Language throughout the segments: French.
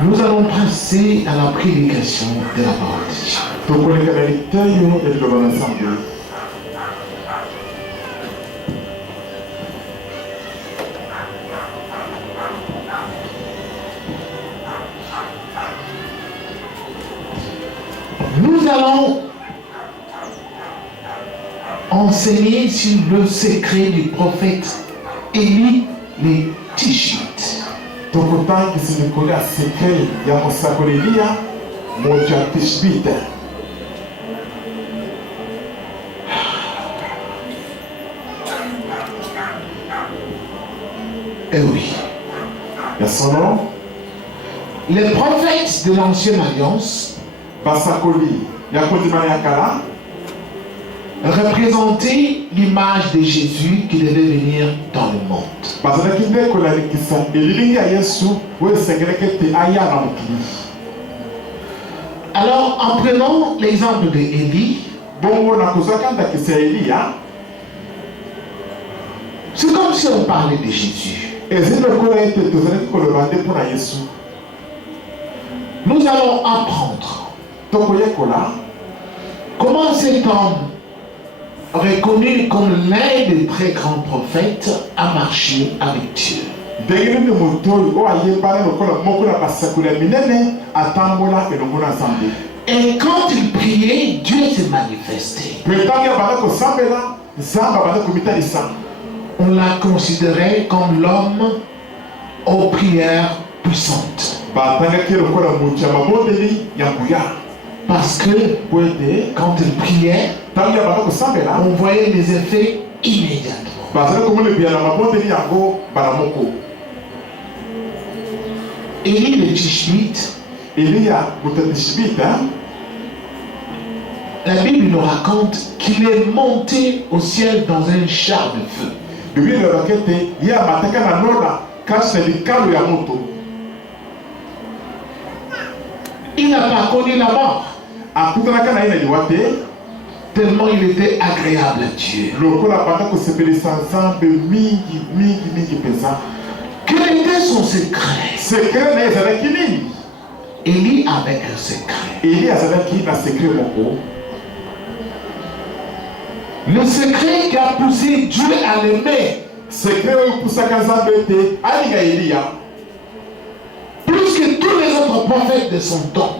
Nous allons passer à la prédication de la parole de Dieu. Nous allons enseigner sur le secret du prophète Élie le Tishbite. Eh oui. Les prophètes de l'Ancienne Alliance représentaient l'image de Jésus qui devait venir dans le monde. Alors, en prenant l'exemple d'Élie, c'est comme si on parlait de Jésus. Nous allons apprendre comment cet homme, reconnu comme l'un des très grands prophètes, a marché avec Dieu. Et quand il priait, Dieu s'est manifesté. On l'a considéré comme l'homme aux prières puissantes. Parce que quand il priait, on voyait les effets immédiatement. Élie le Tishbite, la Bible nous raconte qu'il est monté au ciel dans un char de feu. Il n'a pas connu la mort. Tellement il était agréable à Dieu. Quel était son secret? Élie avait un secret. Le secret qui a poussé Dieu à l'aimer. Plus que tous les autres prophètes de son temps.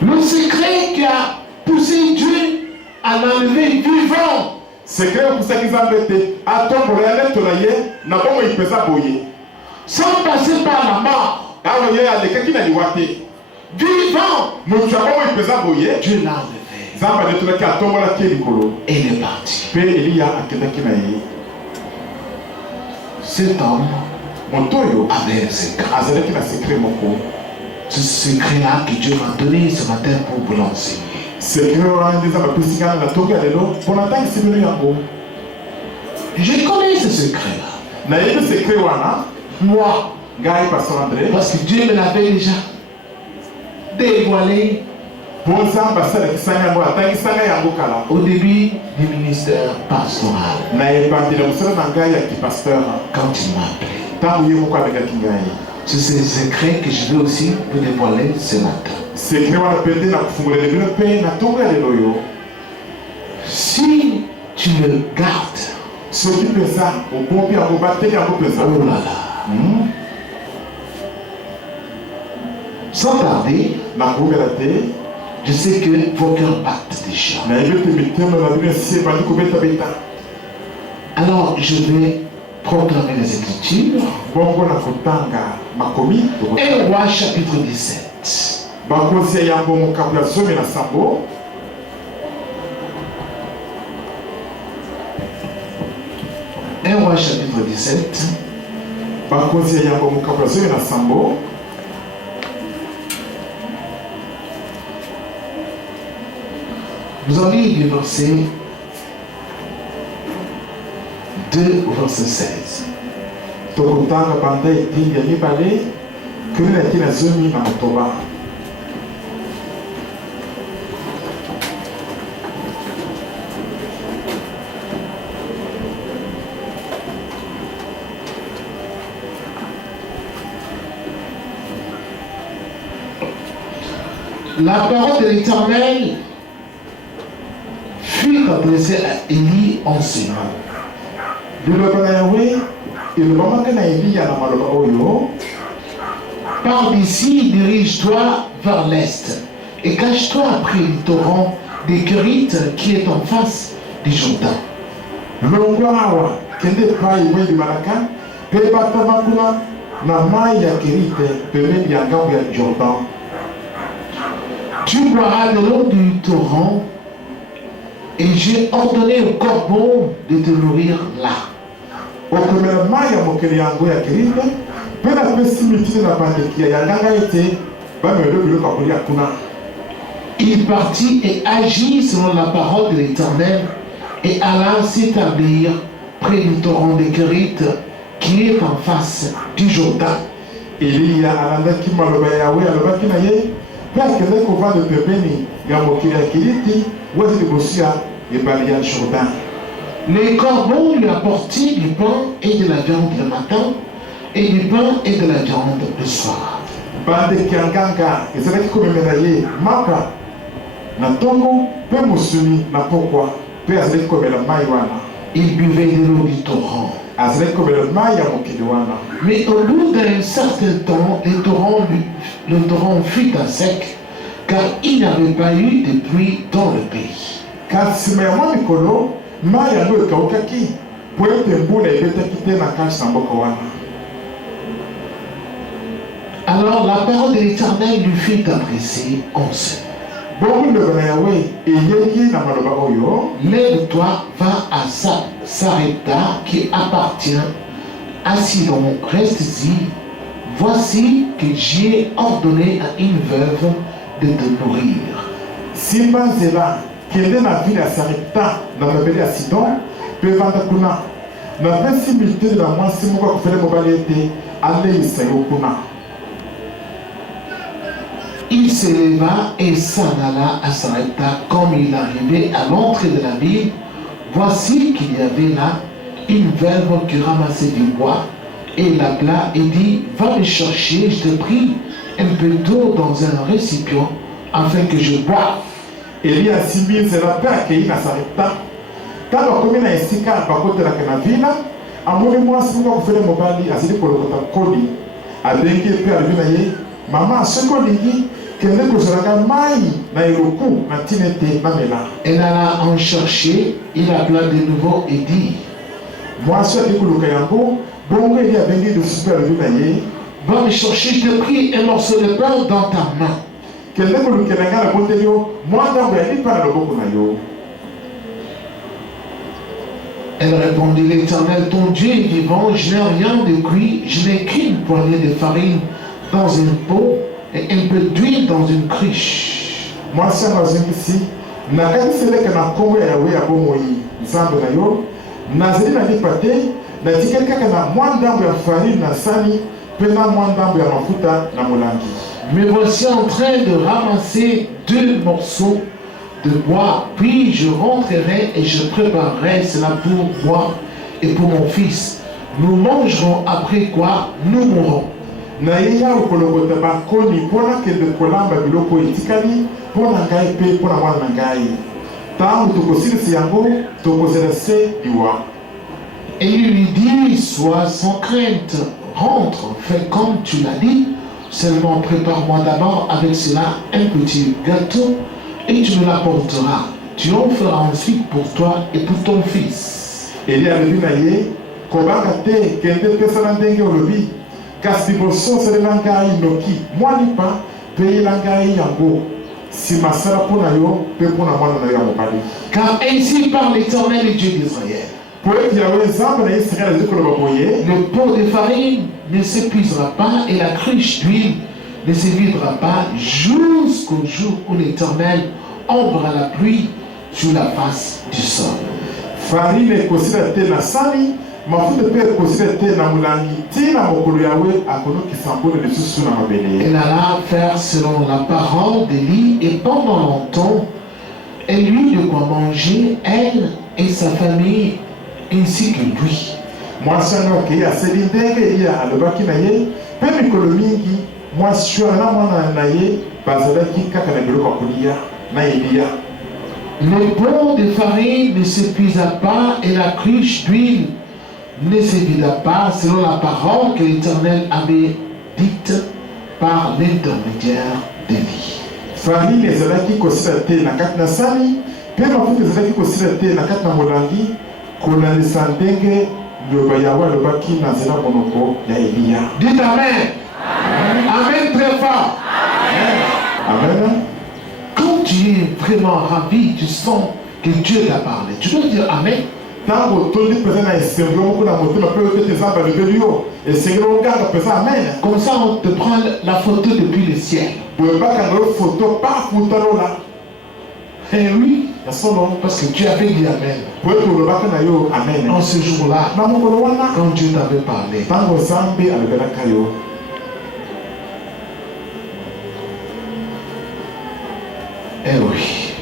Le secret qui a poussé Dieu à l'enlever vivant. Sans passer par la mort. Vivant. Dieu l'a enlevé. Et il est parti. Cet homme avait un secret. Ce secret-là que Dieu m'a donné ce matin pour vous l'enseigner. Je connais ce secret-là. Moi. Parce que Dieu me l'avait déjà dévoilé au début du ministère pastoral. Quand il m'a appelé. C'est ce secret que je veux aussi vous dévoiler ce matin. Si tu le gardes, oh là là, sans tarder, je sais que vos cœurs battent déjà. Alors je vais proclamer les Écritures. 1 Roi chapitre 17. 1 Roi chapitre 17. Nous allons lire du verset 2 au verset 16. La parole de l'Éternel fut adressée à Élie en ces mots. Pars d'ici, dirige-toi vers l'est et cache-toi après le torrent des Kérites qui est en face du Jourdain. Tu boiras de l'eau du torrent et j'ai ordonné au corbeau de te nourrir là. Il partit et agit selon la parole de l'Éternel et alla s'établir près du torrent des Kérites qui est en face du Jourdain. Les corbeaux lui apportaient du pain et de la viande le matin et du pain et de la viande le soir. Il buvait de l'eau du torrent. Mais au bout d'un certain temps, le torrent fut à sec, car il n'y avait pas eu de pluie dans le pays. Alors la parole de l'Éternel lui fut adressée en ce moment. Lève-toi, va à Sarepta qui appartient à Sidon, reste-y. Voici que j'ai ordonné à une veuve de te nourrir. Il s'éleva et s'en alla à Sarepta. Comme il arrivait à l'entrée de la ville, voici qu'il y avait là une veuve qui ramassait du bois et l'appela et dit: va me chercher, je te prie, un peu d'eau dans un récipient afin que je boive. Elle alla en chercher, il appela de nouveau et dit: va me chercher, je te prie, un morceau de pain dans ta main. Elle répondit: l'Éternel, ton Dieu est vivant, je n'ai rien de cuit, je n'ai qu'une poignée de farine dans un pot et un peu d'huile dans une cruche. Mais voici en train de ramasser 2 morceaux de bois, puis je rentrerai et je préparerai cela pour moi et pour mon fils. Nous mangerons, après quoi nous mourrons. Et il lui dit: sois sans crainte, rentre, fais comme tu l'as dit, seulement prépare-moi d'abord avec cela un petit gâteau et tu me l'apporteras. Tu en feras ensuite pour toi et pour ton fils. Car ainsi parle l'Éternel, le Dieu d'Israël. Le pot de farine ne s'épuisera pas et la cruche d'huile ne se videra pas jusqu'au jour où l'Éternel enverra la pluie sur la face du sol. Elle alla faire selon la parole d'Élie et pendant longtemps, elle eut de quoi manger, elle et sa famille, ainsi que lui. Le pot de farine ne s'épuisa pas et la cruche d'huile ne se vida pas selon la parole que l'Éternel avait dite par l'intermédiaire d'Élie. Farine ezalaki kosila te na kati na sani, pe mafuta ezalaki kosila te na kati na molangi, kolandisa ndenge liloba Yawe alobaki na nzela monoko ya Eliya. Dites Amen. Amen très fort. Amen. Quand tu es vraiment ravi, tu sens que Dieu t'a parlé. Tu dois dire Amen. Comme ça, on te prend la photo depuis le ciel. Eh oui, parce que tu avais dit Amen. En ce jour-là, quand Dieu t'avait parlé. Eh oui.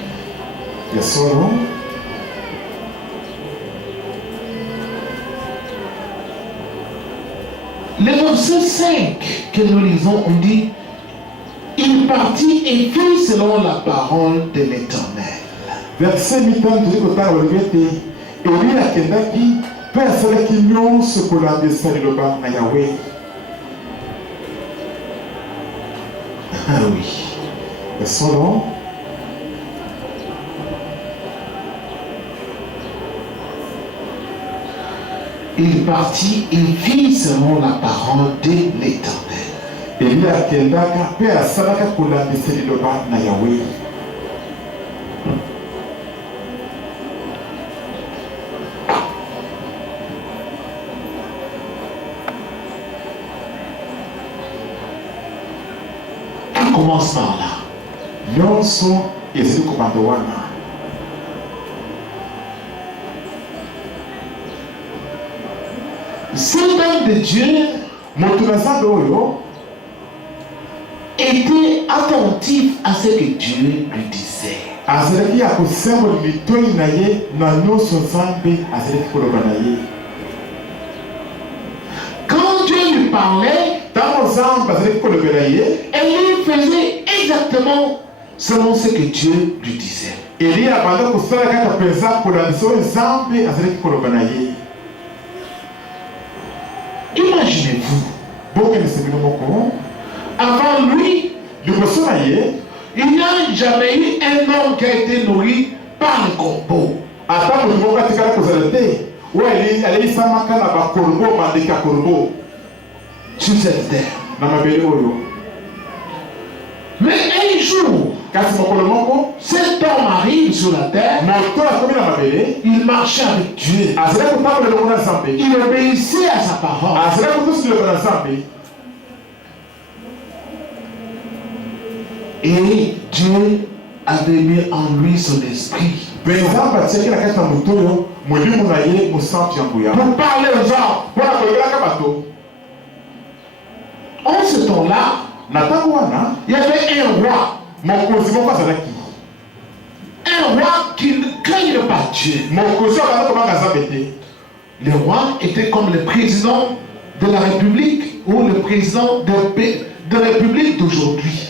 Le verset 5 que nous lisons, on dit, il partit et fit selon la parole de l'Éternel. Verset 8, Eli akendaki pe asalaki nyonso kolandisa liloba na Yawe. Ah oui. Solo. Il partit et fit selon la parole de l'Éternel. Eli akendaka pe asalaka kolandisa liloba na Yawe. Commence par là. Nyonso ezali komanda wana. Cet homme de Dieu était attentif à ce que Dieu lui disait. Quand Dieu lui parlait, Élie faisait exactement selon ce que Dieu lui disait. Imaginez-vous, avant lui, il n'y a jamais eu un homme qui a été nourri par le corbeau. Sur cette terre. Mais un jour, cet homme arrive sur la terre, il marchait avec Dieu, il obéissait à sa parole. Et Dieu avait mis en lui son esprit pour parler aux hommes. En ce temps-là, il y avait un roi. Un roi qui ne craignait pas Dieu. Le roi était comme le président de la République ou le président de la République d'aujourd'hui.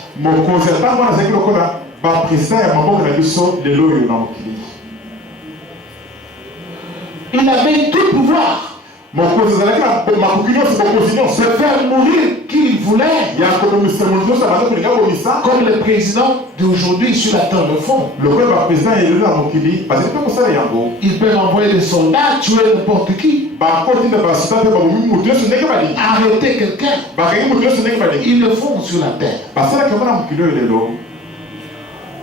Il avait tout pouvoir. Se faire mourir qui il voulait. Comme le président d'aujourd'hui sur la terre de fond. Ils peuvent envoyer des soldats, tuer n'importe qui. Arrêter quelqu'un. Ils le font sur la terre.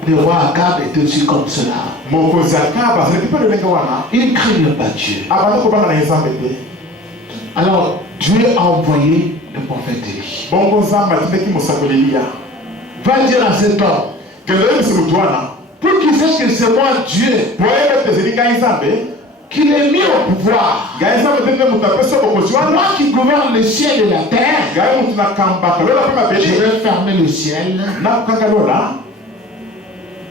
Le roi Akab était aussi comme cela. Il ne craignait pas Dieu. Alors Dieu a envoyé le prophète Élie. Va dire à cet homme pour qu'il sache que c'est moi Dieu qui l'ai mis au pouvoir. Moi qui gouverne le ciel et la terre. Je vais fermer le ciel.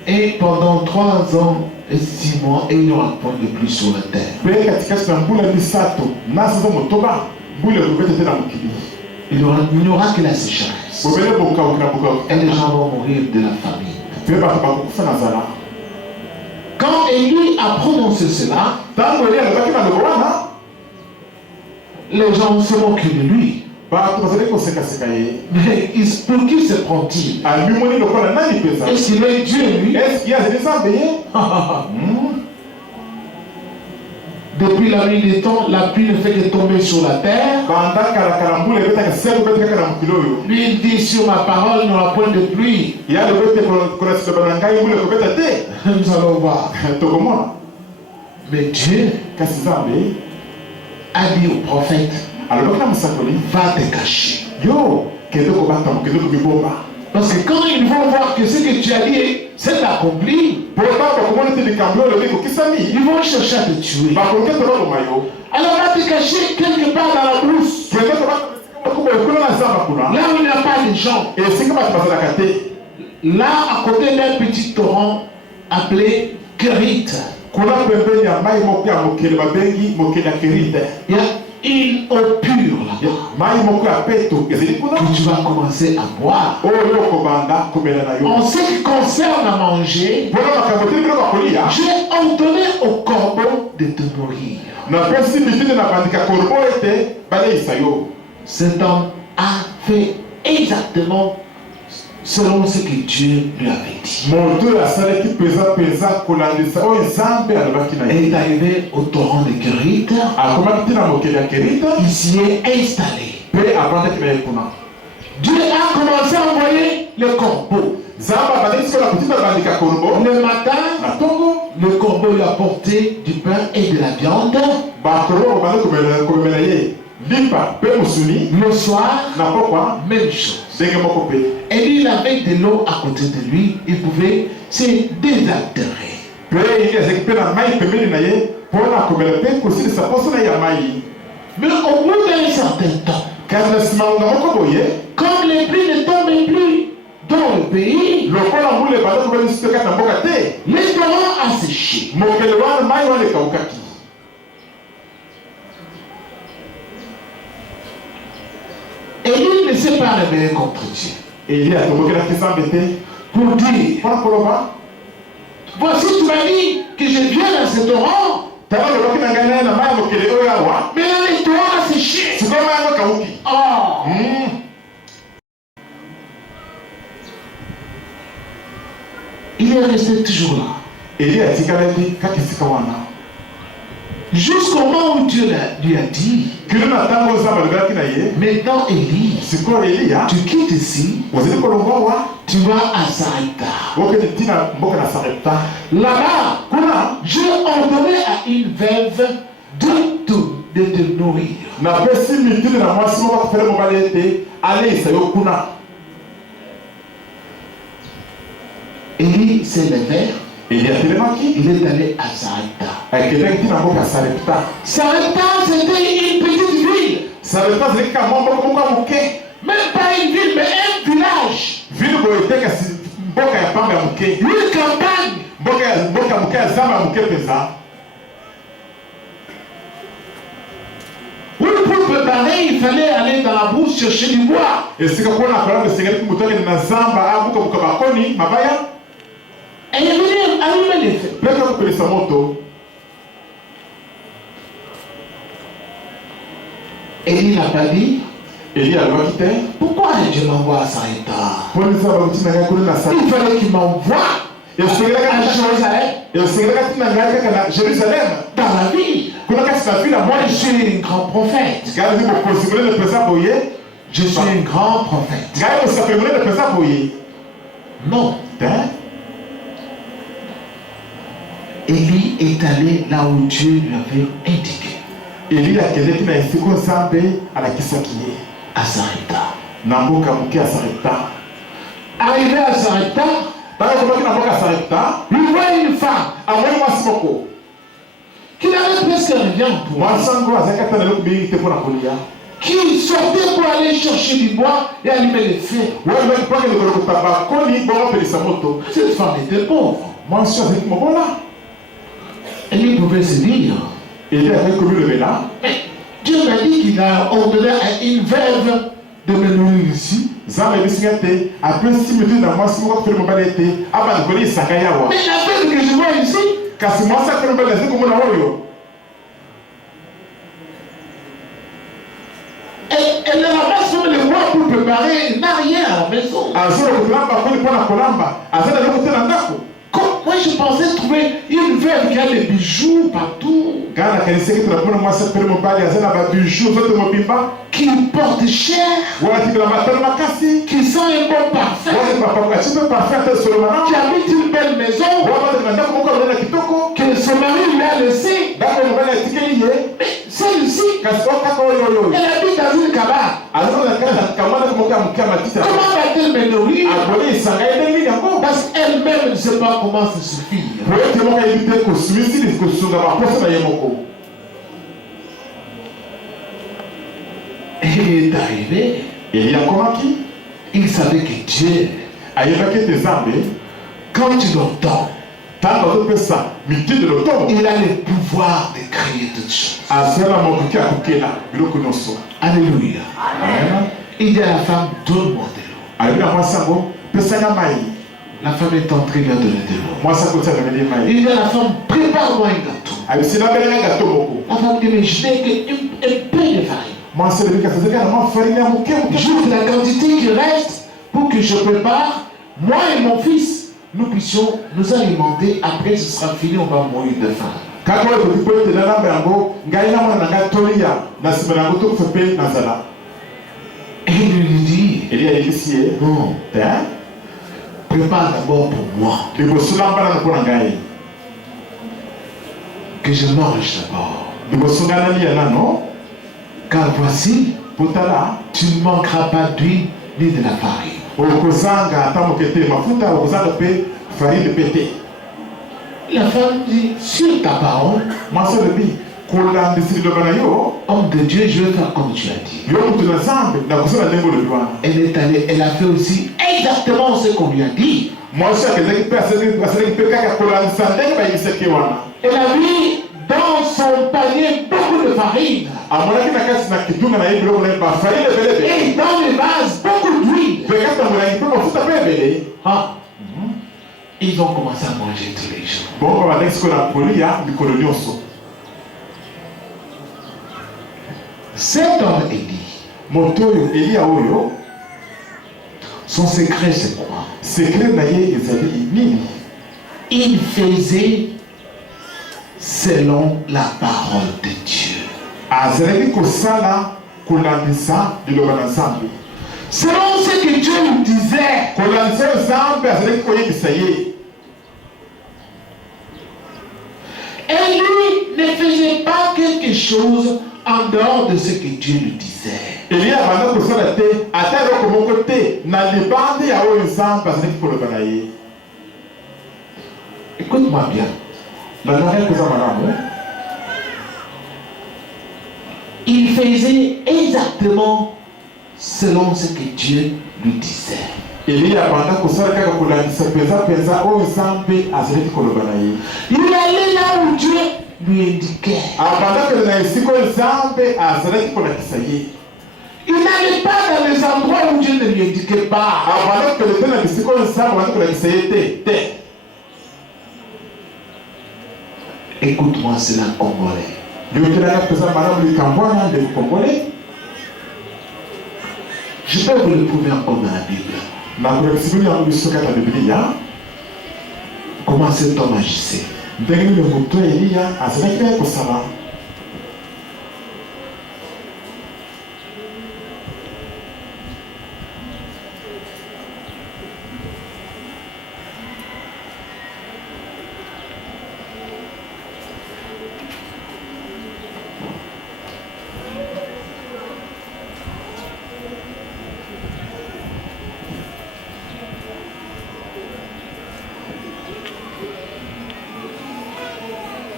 Et pendant 3 ans et 6 mois, il n'y aura point de pluie sur la terre. Il n'y aura que la sécheresse. Et les gens vont mourir de la famine. Quand Élie a prononcé cela, les gens se moquaient de lui. Mais pour qui se prend-il? Est-ce qu'il est Dieu, lui? Depuis la nuit des temps, la pluie ne fait que tomber sur la terre. Lui, il dit, sur ma parole, il n'y aura point de pluie. Nous allons voir. Mais Dieu a dit au prophète, va te cacher. Parce que quand ils vont voir que ce que tu as dit s'est accompli, ils vont chercher à te tuer. Alors va te cacher quelque part dans la brousse. Là où il n'y a pas de gens. Là, à côté d'un petit torrent appelé Kérit. Il y a une eau pure là-bas que tu vas commencer à boire. En ce qui concerne à manger, j'ai ordonné au corbeau de te nourrir. Cet homme a fait exactement selon ce que Dieu lui avait dit. Et il est arrivé au torrent de Kérit. Il s'y est installé. Dieu a commencé à envoyer le corbeau. Le matin, le corbeau lui a porté du pain et de la viande. Le soir, même chose. Et lui, il avait de l'eau à côté de lui, il pouvait se désaltérer. Mais au bout d'un certain temps, comme les pluies ne tombent plus dans le pays, les torrents a séché. Et lui ne s'est pas réveillé contre Dieu. Pour dire, voici tu m'as dit que je viens dans ce torrent. Mais là les torrents a séché. Oh. Il est resté toujours là. Jusqu'au moment où Dieu lui a dit, maintenant Élie, tu quittes ici, tu vas à Sarepta. Là-bas, j'ai ordonné à une veuve de te nourrir. Élie s'est levé. Il est allé à Sarepta. Sarepta, c'était une petite ville. Même pas une ville, mais un village. Une campagne. Oui, pour préparer, il fallait aller dans la brousse chercher du bois. Et il est venu allumer les feux. Élie n'a pas dit. Pourquoi Dieu m'envoie à Sarepta? Il fallait qu'il m'envoie à Jérusalem. Dans la ville. Moi je suis un grand prophète. Je suis un grand prophète. Non. Élie est allé là où Dieu lui avait indiqué. À Sarepta. Arrivé à Sarepta, il voit une femme qui n'avait presque rien pour qui sortait pour aller chercher du bois et allumer les feux. Cette femme était pauvre. Élie pouvait se dire, mais Dieu m'a dit qu'il a ordonné à une veuve de me nourrir ici. Zame bisingate après 6 minutes dans moi si moi que le mobile était avant de connaître Sakayawa. Mais la fête que je vois ici, Kasi moi ça que le mobile est comme la oyo. elle ramasse comme les rois pour préparer, n'a rien à la maison. Azoro kulamba kwa kwa kulamba, azana loko tena ndako. Moi je pensais trouver une veuve qui a des bijoux partout. Gana kanisa kitu na kuna moi ça que le mobile azana ba bijoux zote mobimba. Qui porte cher, qui sent un bon parfum, qui habite une belle maison, que son mari lui a laissé. Mais celle-ci, elle habite dans une cabane. Comment va-t-elle me nourrir? Parce qu'elle-même ne sait pas comment se suffire. Et il est arrivé. Il savait que Dieu, quand tu l'entends, il a le pouvoir de créer toutes choses. Alléluia. Il dit à la femme, donne-moi de l'eau. La femme est entrée à donner de l'eau. Il dit à la femme, prépare-moi un gâteau. La femme dit, mais je n'ai qu'un peu de farine. Juste la quantité qui reste pour que je prépare, moi et mon fils, nous puissions nous alimenter. Après, ce sera fini, on va mourir de faim. Et il lui dit, non, prépare d'abord pour moi. Que je mange d'abord. Car voici, tu ne manqueras pas d'huile ni de la farine. La femme dit, sur ta parole, homme de Dieu, je vais faire comme tu as dit. Elle est allée, elle a fait aussi exactement ce qu'on lui a dit. Elle a mis dans son panier beaucoup de farine. Et dans les vases, beaucoup d'huile. Ah. Ils ont commencé à manger tous les jours. Cet homme Élie, son secret c'est quoi? Il faisait selon la parole de Dieu. Selon ce que Dieu lui disait. Et lui ne faisait pas quelque chose en dehors de ce que Dieu lui disait. Écoute-moi bien. Il faisait exactement selon ce que Dieu lui disait. Il allait là où Dieu lui indiquait. Il n'allait pas dans les endroits où Dieu ne lui indiquait pas. Écoute-moi, c'est un Congolais. Je peux vous le prouver encore dans la Bible. Comment cet homme agissait.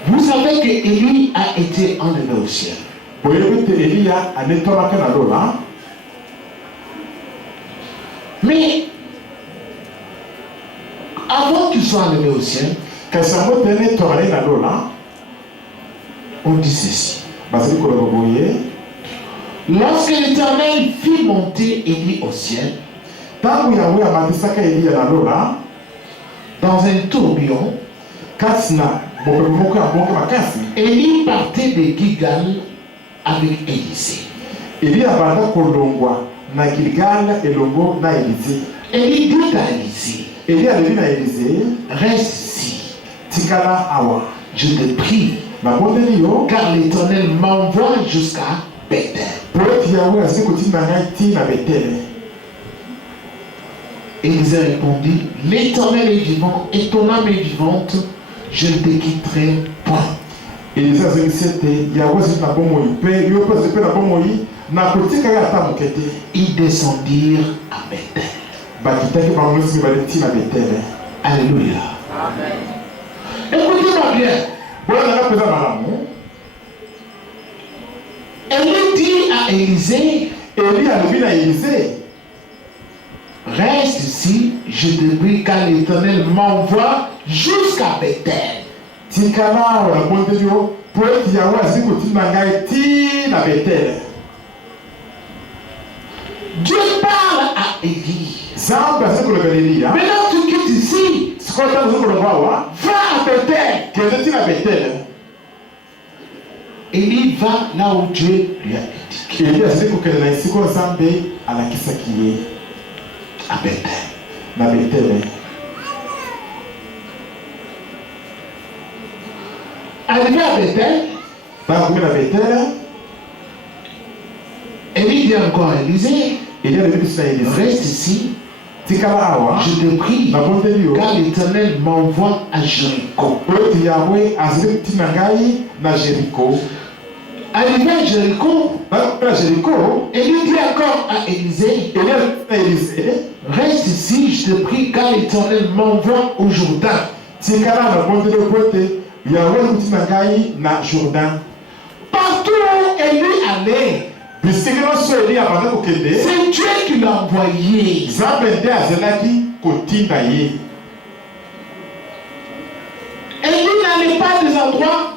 Vous savez que Élie a été enlevé au ciel. Mais avant qu'il soit enlevé au ciel, on dit ceci. Lorsque l'Éternel fit monter Élie au ciel, Tangu Yahweh amatisaka Eliya na lola dans un tourbillon, kasi na mopemoko ya bonke makasi. Élie partait de Gilgal avec Élisée. Eliya abanda kolongwa na Gilgal elongo na Élisée. Élie dit à Élisée, Eliya alobi na Élisée, reste ici, tikala awa, je te prie, nabondeli yo, car l'Éternel m'envoie jusqu'à Bethel. po ete Yahweh azali kotinda ngai ntina Betele. Élisée répondit, l'Éternel est vivant et ton âme est vivante, je ne te quitterai point. Élisée azongisi ete Yahweh azali na bomoi mpe yo mpe azali mpe na bomoi nakotika ye ata moke te. Ils descendirent à Bethel. Bakitaki bango nyonso mibale ntina Betele. Alléluia. Écoutez-moi bien. Bona nanga mpenza malamu. Élie dit à Élisée, Eli alobi na Élisée, reste ici, je te prie, car l'Éternel m'envoie jusqu'à Bethel. tikala awa nabondeli yo po ete Yahweh azali kotinda ngai ntina Betele. Dieu parle à Élie. Nzambe azali kolobela Eliya, Maintenant tu quittes ici, sikoyo ntango azali kolonga awa va à Bethel. kende ntina Betele. Élie va là où Dieu lui a indiqué, Eli azali kokende na esika oyo Nzambe alakisaki ye à Bethel. na Betele. Arrivé à Bethel, Ntango akomi na Betele, Élie dit encore à Élisée, Eli alobi biso na Élisée, reste ici, tikala awa je te prie, nabondeli yo car l'Éternel m'envoie à Jéricho. po ete Yahweh azali kotinda ngai na Jériko. Arrivé à Jéricho, Ntango na Jériko, Élie dit encore à Élisée, Eli alobi na Élisée, reste ici, je te prie, car l'Éternel m'envoie au Jourdain. tikala nabondeli yo po ete Yahweh kotinda ngai na Jourdain. Partout où Élie allait, Bisika nyonso Eli abanda kokende, c'est Dieu qui l'a envoyé. Nzambe nde azalaki kotinda ye. Élie n'allait pas des endroits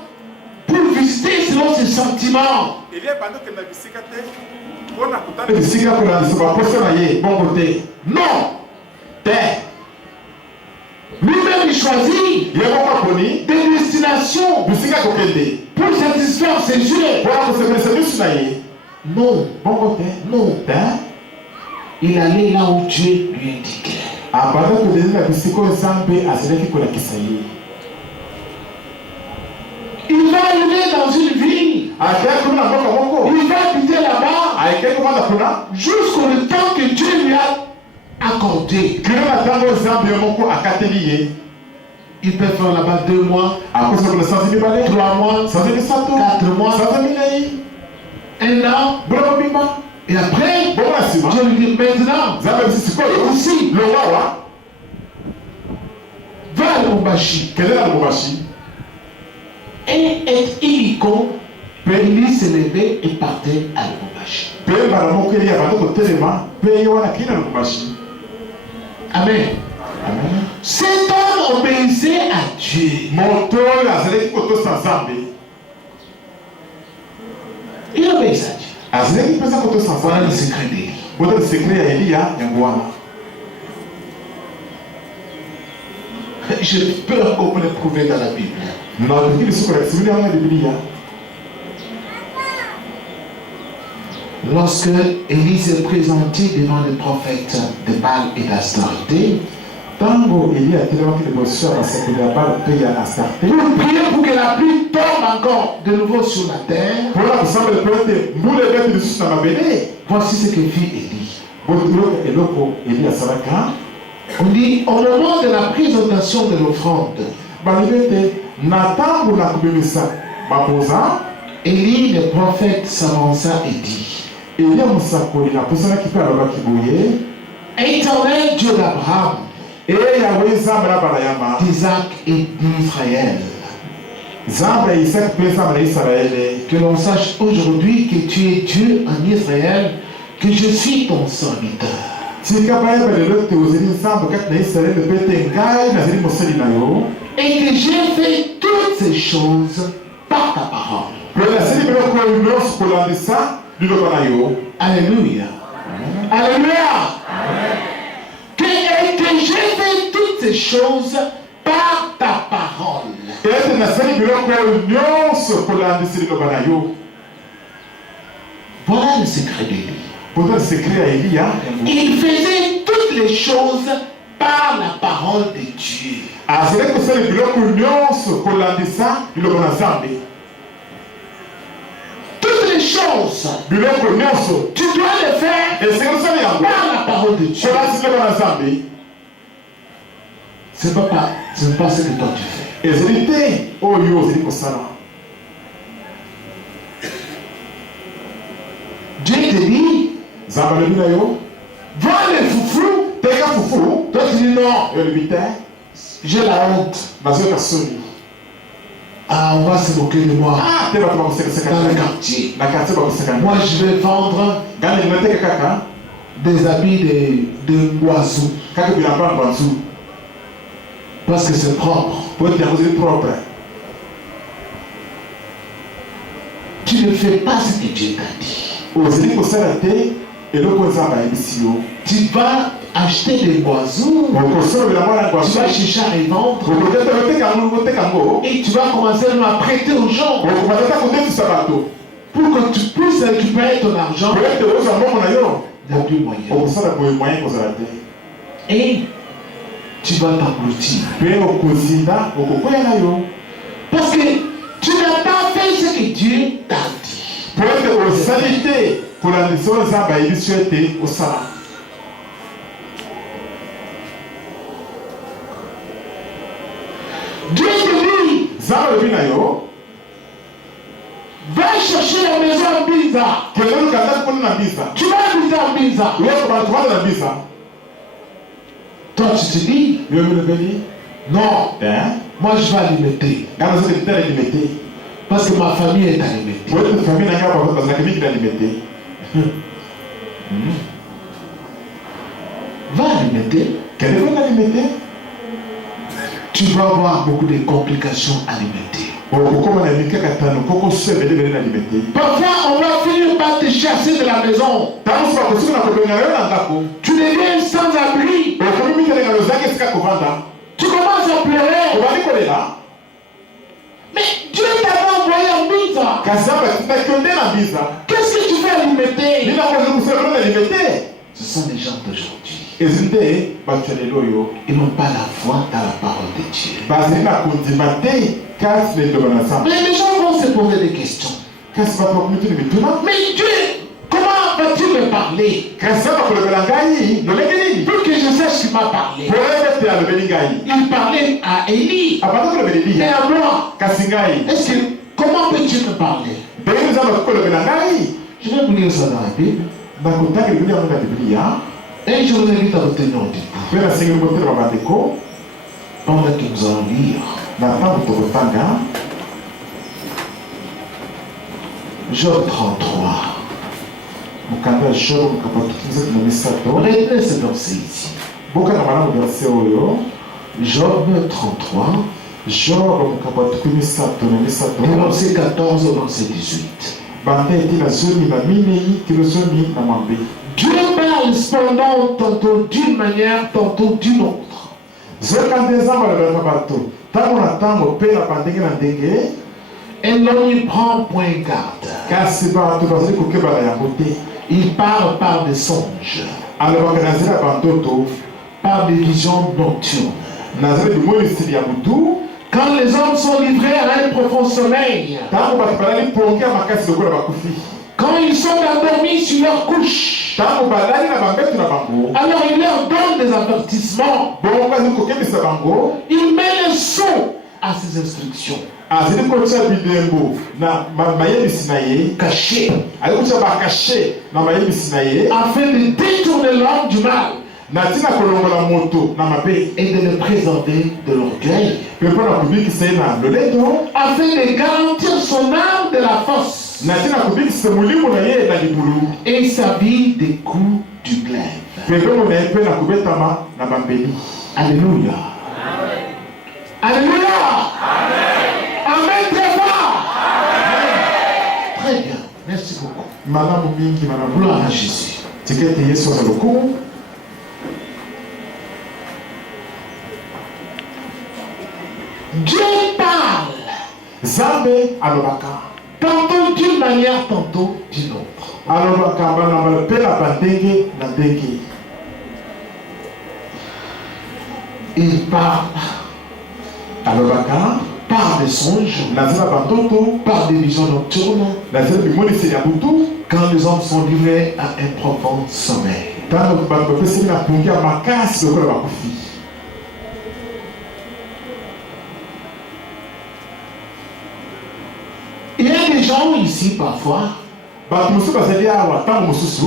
pour visiter selon ses sentiments. Eli abanda kokende na bisika te mpona kotala bisika kolandisa baposa na ye bongo te. Non, Te lui-même il choisit ye moko aponi des destinations bisika kokende pour satisfaire ses yeux. mpona kosepelisa miso na ye Non, bongo te. non, Te il allait là où Dieu lui indiquait. abanda kolende na bisika oyo Nzambe azalaki kolakisa ye. Il va aller dans une ville, akei kuna na mboka moko, il va habiter là-bas akei komanda kuna jusqu'au temps que Dieu lui a accordé. kino na ntango oyo Nzambe ye moko akateli ye. Il peut faire là-bas 2 mois, akosokola sanzi mibale 3 mois, sanzi misato 4 mois, sanzi minei 1 an. mbula mobimba Et après, bongo na nsima Dieu lui dit maintenant, Nzambe bisi sikoyo ici, longo awa va à Lubumbashi. kende na Lubumbashi. Et illico, Élie se levait et partait à Lubumbashi. mpe mbala moko Eli abanda kotelema mpe ye wana kei na Lubumbashi. Amen. Amen. Cet homme obéissait à Dieu. moto oyo azalaki kotosa Nzambe, Il obéissait à Dieu. azalaki mpenza kotosa Voilà le Nzambe. secret d'Élie. bota sekre ya Eliya yango wana. Je peux encore le prouver dans la Bible. nakoki lisuku kolakisa bino yango na Bibiliya. Lorsque Élie s'est présenté devant les prophètes de Baal et d'Astarté, ntango Eli atelemaki liboso ya basakoli ya Bala mpe ya Astarte pour prier pour que la pluie tombe encore de nouveau sur la terre, mpona kosambela mpo ete mbula ebeti lisusu na mabele. voici ce que fit Élie. boyoka eloko Eli asalaka, On dit, au moment de la présentation de l'offrande, balobi ete na ntango na kobimisa bapoza, Élie, le prophète, s'avança et dit, Eliya mosakoli aposanaki mpe alobaki boye: Éternel Dieu d'Abraham, e Yawe Nzambe na bana yamba, d'Isaac et d'Israël, Nzambe ya Isaki mpe Nzambe na Israele, que l'on sache aujourd'hui que tu es Dieu en Israël, que je suis ton serviteur. tika bayeba lelo ete ozali Nzambe kati na Israele mpe ete ngai nazali mosali na yo, Et que j'ai fait toutes ces choses par ta parole. mpe nasali biloko oyo nyonso kolandisa liloba na yo. Alléluia. Alléluia. j'ai fait toutes ces choses par ta parole. Voilà le secret d'Élie. Il faisait toutes les choses par la parole de Dieu. Toutes les choses, tu dois les faire par la parole de Dieu. Ce n'est pas ce que toi tu fais. Dieu te dit, va les foufou. Toi tu dis non, j'ai la honte. Ah, on va se moquer de moi dans le quartier. Moi je vais vendre des habits de Ngoazou. Parce que c'est propre. Tu ne fais pas ce que Dieu t'a dit. Tu vas acheter des Ngoazou. Tu vas chercher à les vendre. Et tu vas commencer à prêter aux gens. Pour que tu puisses récupérer ton argent. Il n'y a plus moyen. Et tu vas t'engloutir. Parce que tu n'as pas fait ce que Dieu t'a dit. Dieu te dit, va chercher la maison en Biza. Tu vas habiter en Biza. Toi tu te dis, non, moi je vais alimenter. Parce que ma famille est alimentée. Va alimenter. Tu vas avoir beaucoup de complications alimentaires. Parfois, on va finir par te chasser de la maison. Tu deviens sans abri. Tu commences à pleurer. Mais Dieu t'avait envoyé en Biza. Qu'est-ce que tu fais alimenter? Ce sont les gens d'aujourd'hui. Ils n'ont pas la foi dans la parole de Dieu. Mais les gens vont se poser des questions. Mais Dieu, comment vas-tu me parler? Pour que je sache qui m'a parlé. Il parlait à Élie. Et à moi. Est-ce que, comment peux-tu me parler? Je vais vous lire ça dans la Bible. Et je vous invite à retenir du coup. Pendant que nous allons lire Job 33. Retenez ce verset ici. Job 33. Verset 14 au verset 18. Dieu parle cependant tantôt d'une manière, tantôt d'une autre. Et l'on n'y prend point garde. Il parle par des songes, par des visions nocturnes. Quand les hommes sont livrés à un profond sommeil, quand ils sont endormis sur leur couche, alors il leur donne des avertissements. Il met le son à ses instructions. Caché. Afin de détourner l'homme du mal et de le préserver de l'orgueil, afin de garantir son âme de la force et sa vie des coups du glaive. Alléluia. Alléluia. Amen. Très fort. Très bien. Merci beaucoup. Gloire à Jésus. Dieu parle. Zambe alobaka. Tantôt d'une manière, tantôt d'une autre. Alobaka bana pela bandenge na ndenge. Il parle. Alobaka par des songes, nazela bandoto, par des visions nocturnes, nazela bimonisi ya butu, quand les hommes sont livrés à un profond sommeil. Tanto bato bapeseli na pongi ya makasi lokola bakufi. Il y a des gens ici parfois, bato mosusu bazali awa ntango mosusu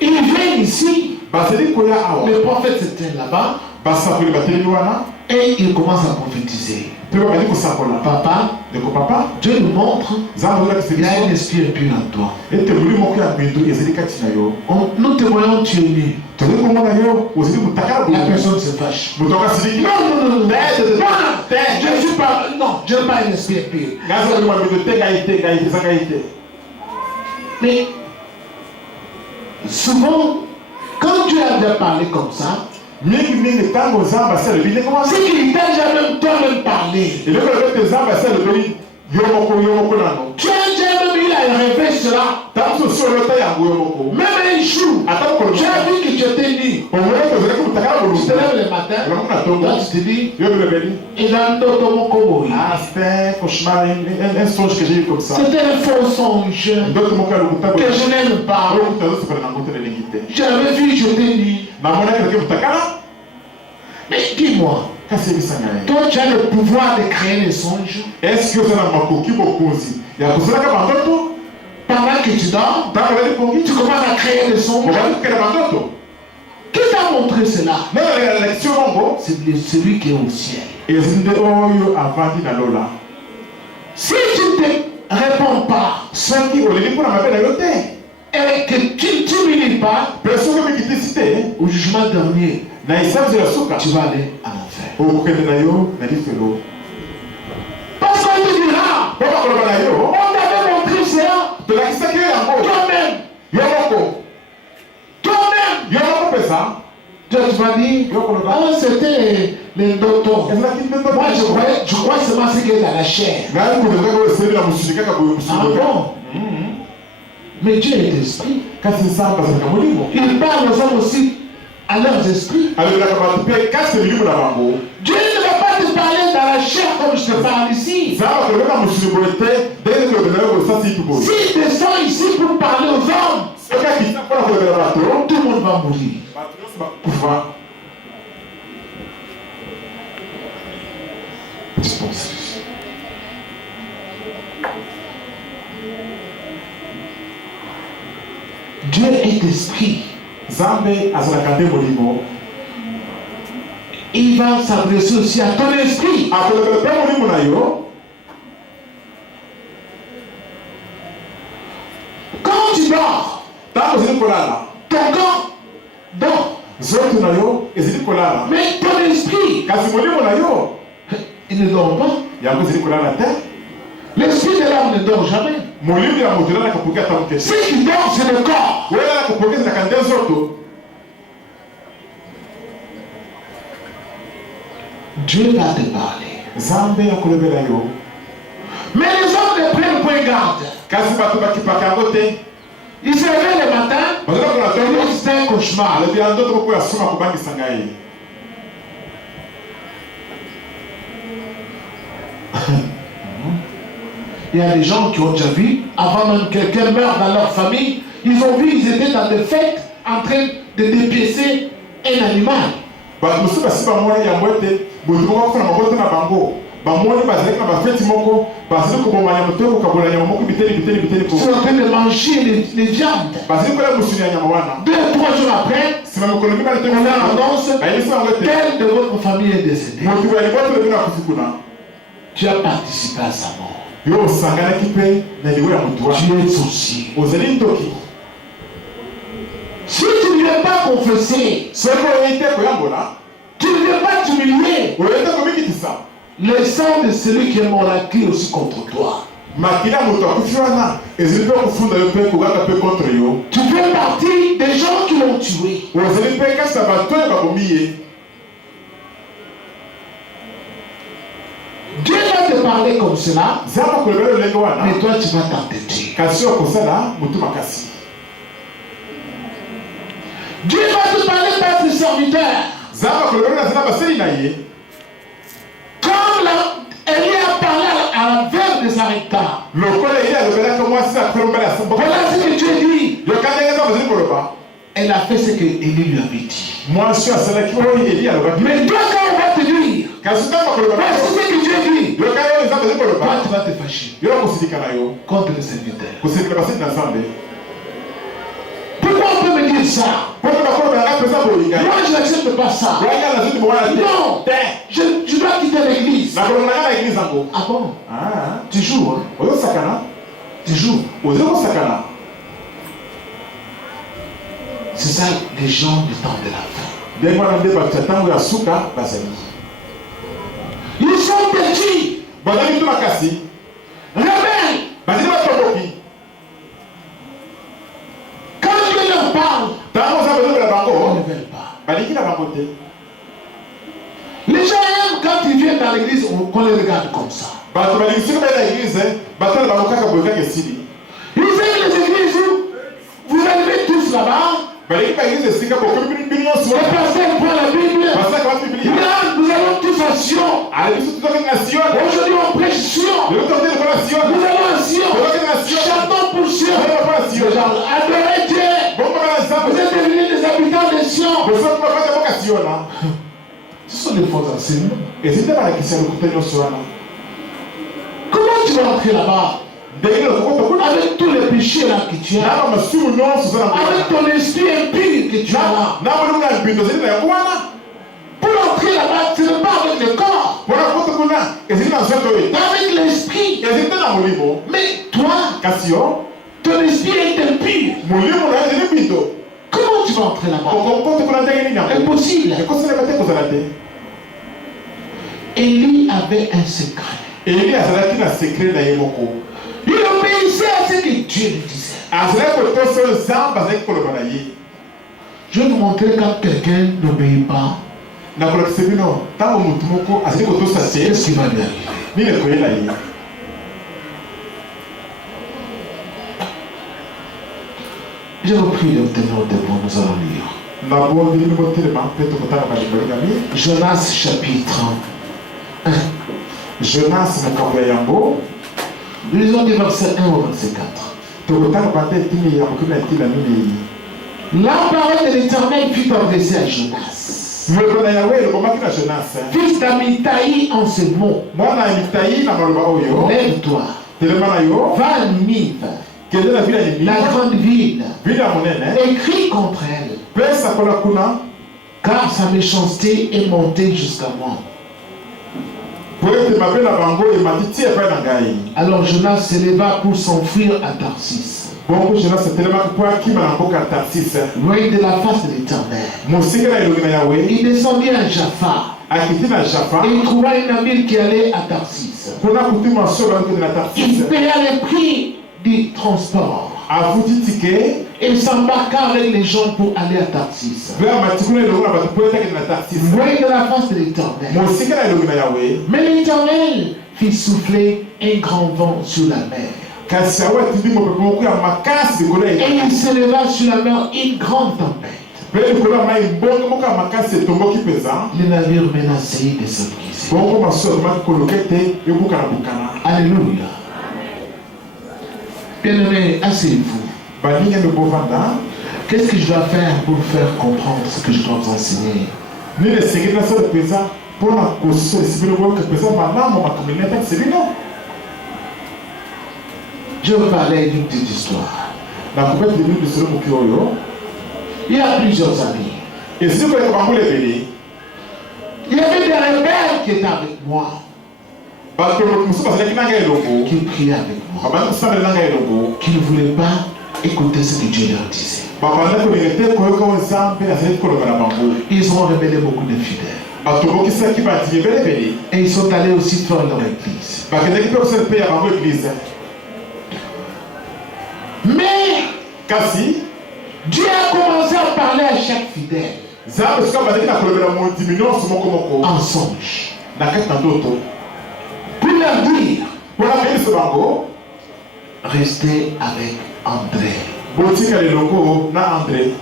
ils viennent ici, bazali koya awa, le prophète se tient là-bas basakoli batelemi wana et il commence à prophétiser. mpe babandi kosakola. Papa, ndeko papa, Dieu nous montre nzambe olakisa qu'il y a un biso esprit impur en toi. ete molimo moko ya mbindo ezali kati na yo. Nous te voyons, tu es nu. tozali komona yo ozali motakala La boye personne se fâche. moto akasiliki Non, je suis pas, non, je n'ai pas un esprit impur. ngazali mamindo te ngai te ngai te eza ngai te. Mais souvent, quand Dieu a déjà parlé comme ça, mingi ntango nzambe asi alobi ndenge wana c'est qu'il t'a jamais toi-même parlé. eloko lobi ete nzambe asi alobeli yo moko nano. Tu as déjà même eu à rêver cela. ntango sosi olota yango yo moko Même un jour, ata mokolo tu as vu que tu étais nu. omoni tozalaki motakala Tu te bolungu lèves le matin, eloko na tongo toi tu te dis, yo bilobeli il a un autre mon combo. ah c'était un cauchemar un songe que j'ai eu comme ça C'était un faux songe ndoto moko ya lokuta que je n'aime pas. lokuta azosepela nango te nelingi te J'avais vu, je t'ai nu. namonaki eleki motakala. Mais dis-moi, kasi ebisa ngai toi tu as le pouvoir de créer des songes eske oza na makoki bokonzi ya kosalaka bandoto pendant que tu dors. ntango olali pongi Tu commences à créer des songes. obali kokela bandoto Qui t'a montré cela? nana lekisio mongo C'est celui qui est au ciel. ezali nde oyo avandi na lola. Si tu ne te réponds pas soki oleli mpona mabe na yo te et que tu ne t'humilies pas, mpe soki omikitisi te au jugement dernier, na esanzo ya suka tu vas aller en enfer. okokende na yo na lifelo Parce qu'on te dira, mpo bakoloba na yo on t'avait montré cela tolakisaki yo yango toi-même. yo moko Toi-même. yo moko mpenza Tu vas dire, ah, c'était les docteurs. ezalaki mpe Moi, je crois seulement ce qui est dans la chair. ngai kuno kaka oyo eseli na mosuni kaka boye Ah mosuni bon? Mais Dieu est esprit. kasi nzambe azalaka molimo Il parle aux hommes aussi à leurs esprits. alobelaka bato mpe kasi milimo na bango Dieu ne va pas te parler dans la chair comme je te parle ici. nzambe akolobeka mosuni boye te ndenge kolobela yo kosasi yitu boye S'il descend ici pour parler aux hommes, soki akita mpona kolobela bato tout le monde va mourir. bato nyonso bakufa. Dieu est esprit. nzambe azalaka nde molimo Il va s'adresser aussi à ton esprit. akolobela mpe molimo na yo Quand tu dors, ntango ozali kolala ton corps dort. nzoto na yo ezali kolala Mais ton esprit, kasi molimo na yo il ne dort pas. yango ezali kolala te. L'esprit de l'homme ne dort jamais. molimo ya moto elalaka poki ata moke te Ce qui dort, c'est le corps. oyo elalaka poki ezalaka nde nzoto. Dieu va te parler. nzambe akolobela yo Mais les hommes ne prennent point garde. kasi bato bakipaka yango te. Ils se réveillent le matin, bazalaka na ils ntongo disent c'est un cauchemar. alobi ya ndoto moko ya soma kobangisa ngai. Il y a des gens qui ont déjà vu, avant même que quelqu'un meure dans leur famille, ils ont vu, ils étaient dans des fêtes en train de dépiécer un animal. bato mosusu basi bamoni yango ete moto moko akofana mabota na bango bamoni bazalaki na bafeti moko bazali koboma nyama to kokabola nyama moko biteni Ils sont en train de manger les viandes. bazali kolia mosuni ya nyama wana 2 ou 3 jours après, nsima mikolo mibale te on annonce bayebisi bango ete quel de votre famille est décédé. moto ya libota lobi na kufi kuna Tu as participé à sa mort. yo osanganaki mpe na liwo ya moto wana Tu es souci. ozali ntoki Si tu ne viens pas confesser, soki oyei te koyambola tu ne viens pas t'humilier, oyei te komikitisa le sang de celui qui est mort la crie aussi contre toi. makili ya moto akufi wana ezali mpe kofunda yo mpe kokanga mpe contre yo. Tu fais partie des gens qui l'ont tué. ozali mpe kasi na bato oyo babomi ye. parler comme cela, mais toi tu vas t'entêter. Dieu va te parler par tes serviteurs. Comme Élie a parlé à la veuve de Sarepta. Voilà ce que Dieu dit. Elle a fait ce que Élie lui avait dit. Mais toi, quand on va te dire, c'est ce que Dieu dit, toi tu vas te fâcher contre le serviteur. Pourquoi on peut me dire ça? Moi je n'accepte pas ça. Non, je dois quitter l'église. Ah bon? Tu joues, hein? Tu joues. C'est ça les gens du temps de la fin. Ils sont petits, rebelles. Quand Dieu leur parle, ils ne veulent pas. Les gens aiment quand ils viennent dans l'église qu'on les regarde comme ça. Ils aiment les églises où vous arrivez tous là-bas. Le pasteur prend la Bible. Là, nous allons tous à Sion. Aujourd'hui, on prêche Sion. Nous allons à Sion. Chantons pour Sion. Adorez Dieu. Vous êtes devenus des habitants de Sion. Ce sont des faux enseignements. Comment tu vas entrer là-bas? Avec tous les péchés là que tu as, avec ton esprit impur que tu as là, pour entrer là-bas, ce n'est pas avec le corps, avec l'esprit. Mais toi, ton esprit est impur. Comment tu vas entrer là-bas? Impossible. Élie avait un secret. Il obéissait à ce que Dieu lui disait. Je vais vous montrer quand quelqu'un n'obéit pas. Qu'est-ce qui va lui arriver? Je vous prie de vous tenir au debout, nous allons lire. Jonas chapitre 1. Jonas Makaboyambo. Lisons du verset 1 au verset 4. La parole de l'Éternel fut adressée à Jonas, fils d'Amitai, en ce mot. Lève-toi, va à Ninive, la grande ville, écris contre elle, car sa méchanceté est montée jusqu'à moi. Alors Jonas se leva pour s'enfuir à Tarsis, loin de la face de l'Éternel. Il descendit à Jaffa et il trouva un navire qui allait à Tarsis. Il paya le prix du transport et s'embarqua avec les gens pour aller à Tarsis, loin de la face de l'Éternel. Mais l'Éternel fit souffler un grand vent sur la mer, et il se leva sur la mer une grande tempête. Le navire menacé de se briser. Alléluia. Bien-aimés, asseyez-vous. Qu'est-ce que je dois faire pour faire comprendre ce que je dois vous enseigner? Je vais vous parler d'une petite histoire. Il y a plusieurs amis. Il y avait des rebelles qui étaient avec moi, qui priaient avec moi, qui ne voulaient pas écouter ce que Dieu leur disait. Ils ont révélé beaucoup de fidèles. Et ils sont allés aussi faire leur église. Mais Dieu a commencé à parler à chaque fidèle en songe, pour leur leur dire, Pour la paix de ce bango, restez avec André. Botika le logo na André.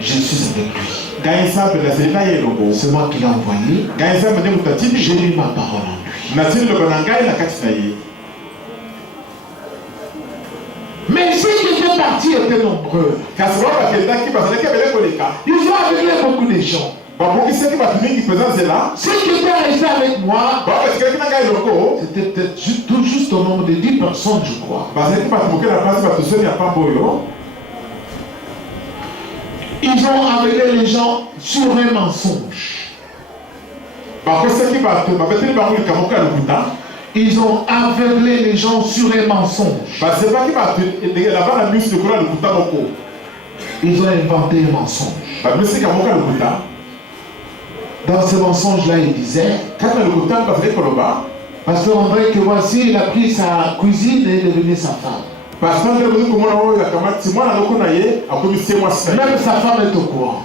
Je suis avec lui. Gaïsa de la Sénat et logo. C'est moi qui l'ai envoyé. Gaïsa me dit Moutati, J'ai mis ma parole en lui. Nathalie le Banangaï na Katinaï. Mais ceux qui étaient partis étaient nombreux. Car c'est moi qui est Ils ont aveuglé beaucoup de gens. Ceux qui étaient restés avec moi, c'était peut-être tout juste au nombre de 10 personnes, je crois. Ils ont aveuglé les gens sur un mensonge. Ils ont aveuglé les gens sur un mensonge. Ils ont inventé un mensonge. Dans ce mensonge-là, il disait, Pasteur André, que voici, il a pris sa cuisine et est devenu sa femme. Même sa femme est au courant.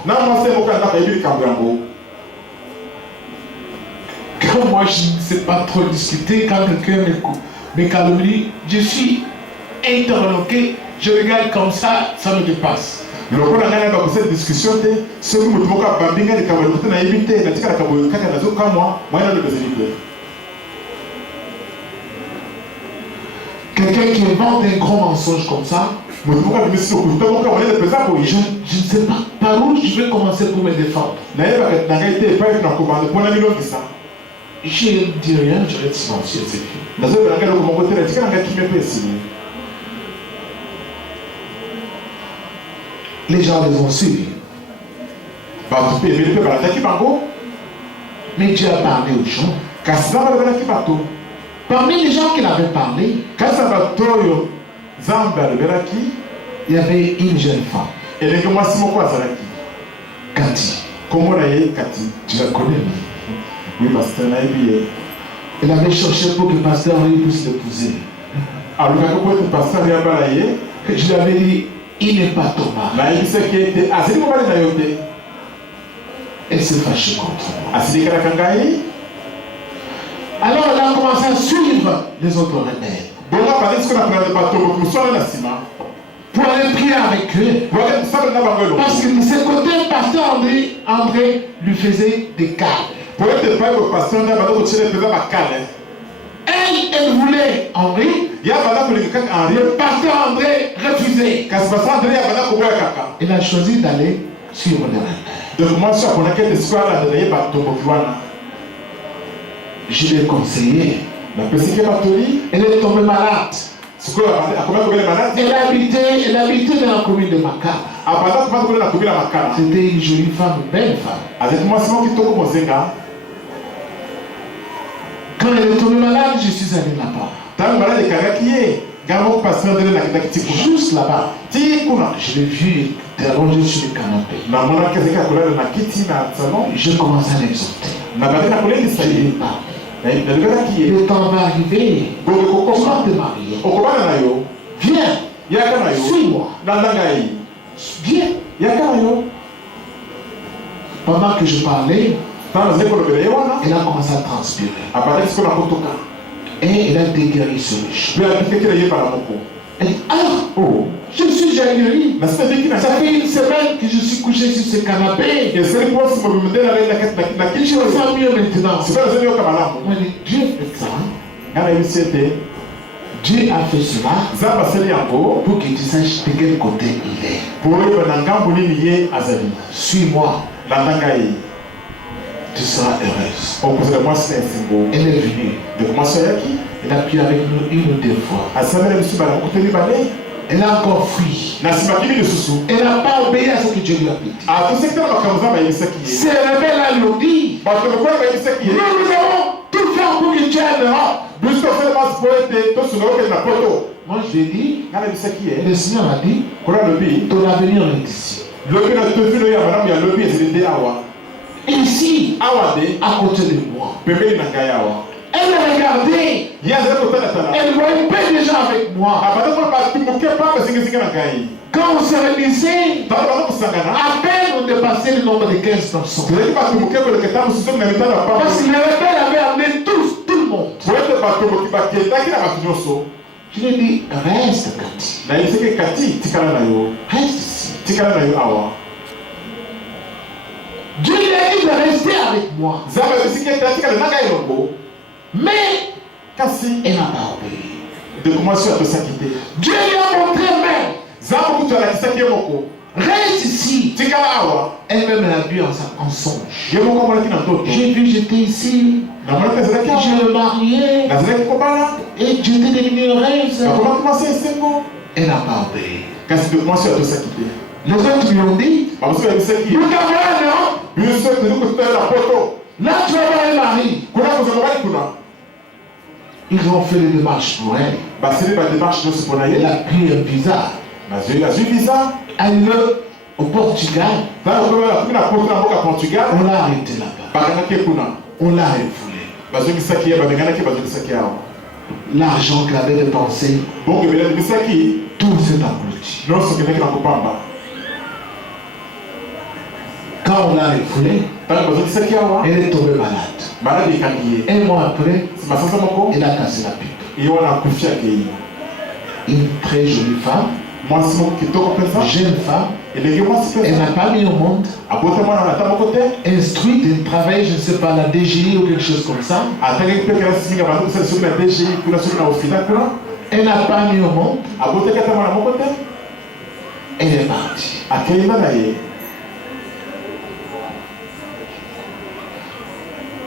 Quand moi, je ne sais pas trop discuter, quand quelqu'un me calomnie, je suis interloqué, je regarde comme ça me dépasse. Cette discussion, quelqu'un qui invente un gros mensonge comme ça, je ne sais pas par où je vais commencer pour me défendre. Je ne dis rien, je reste silencieux, c'est tout. Les gens les ont suivis. Mais Dieu a parlé aux gens. Parmi les gens qu'il avait parlé, il y avait une jeune femme. Cathy. Tu la connais? Oui, pasteur. Elle avait cherché pour que le pasteur puisse l'épouser. Je lui avais dit, il n'est pas Thomas. Elle s'est fâchée contre moi. Alors elle a commencé à suivre les autres rebelles. Pour aller prier avec eux. Parce que de ce côté, le pasteur André lui faisait des câbles. Elle voulait Henri. Le pasteur André refusait. Il a choisi d'aller suivre les rebelles. Je l'ai conseillé. Elle est tombée malade. Elle habitait dans la commune de Makala. C'était une jolie femme, une belle femme. Quand elle est tombée malade, je suis allé là-bas. Juste là-bas. Je l'ai vue allongée sur le canapé. Je commence à l'exhorter. Je lui parle. Le temps va arriver. Comment te marier? Viens. Suis-moi. Viens. Pendant que je parlais, elle a commencé à transpirer. Et elle a été guérie sur le champ. Elle dit, je suis déjà guérie. Ça fait une semaine que je suis couché sur ce canapé. Je me sens mieux maintenant. Moi, Dieu fait ça. Dieu a fait cela pour que tu saches de quel côté il est. Suis-moi. Tu seras heureuse. Elle est venue. Elle a prié avec nous une ou deux fois. Elle a encore fui. Elle n'a pas obéi à ce que Dieu lui a dit. Ces rebelles-là lui ont dit, nous allons tout faire pour que Dieu aille l'Europe. Moi je lui ai dit, le Seigneur a dit, ton avenir est ici. Ici, à côté de moi. Elle a regardé. Elle voyait pas déjà avec moi. Quand on se réunissait, à peine on dépassait le nombre de 15 personnes. Parce que les rebelles avaient amené tout le monde. Je lui ai dit, reste Cathy. Reste ici. Dieu lui a dit de rester avec moi. Mais elle n'a pas obéi. Dieu lui a montré même. Reste ici. Elle-même l'a vu en songe. J'ai vu, j'étais ici. Je me mariais. Et j'étais devenue heureuse. Elle n'a pas obéi. Les autres lui ont dit, nous t'avons un homme. Là tu vas voir un mari. Ils ont fait les démarches pour elle. Elle a pris un visa. Elle au Portugal. On l'a arrêté là-bas. On l'a refoulé. L'argent qu'elle avait dépensé, tout s'est englouti. Quand on l'a refoulé, elle est tombée malade. Un mois après, elle a cassé la pipe. Une très jolie femme, jeune femme, elle n'a pas mis au monde, instruite, elle travaille, je ne sais pas, la DGI ou quelque chose comme ça. Elle n'a pas mis au monde, elle est partie.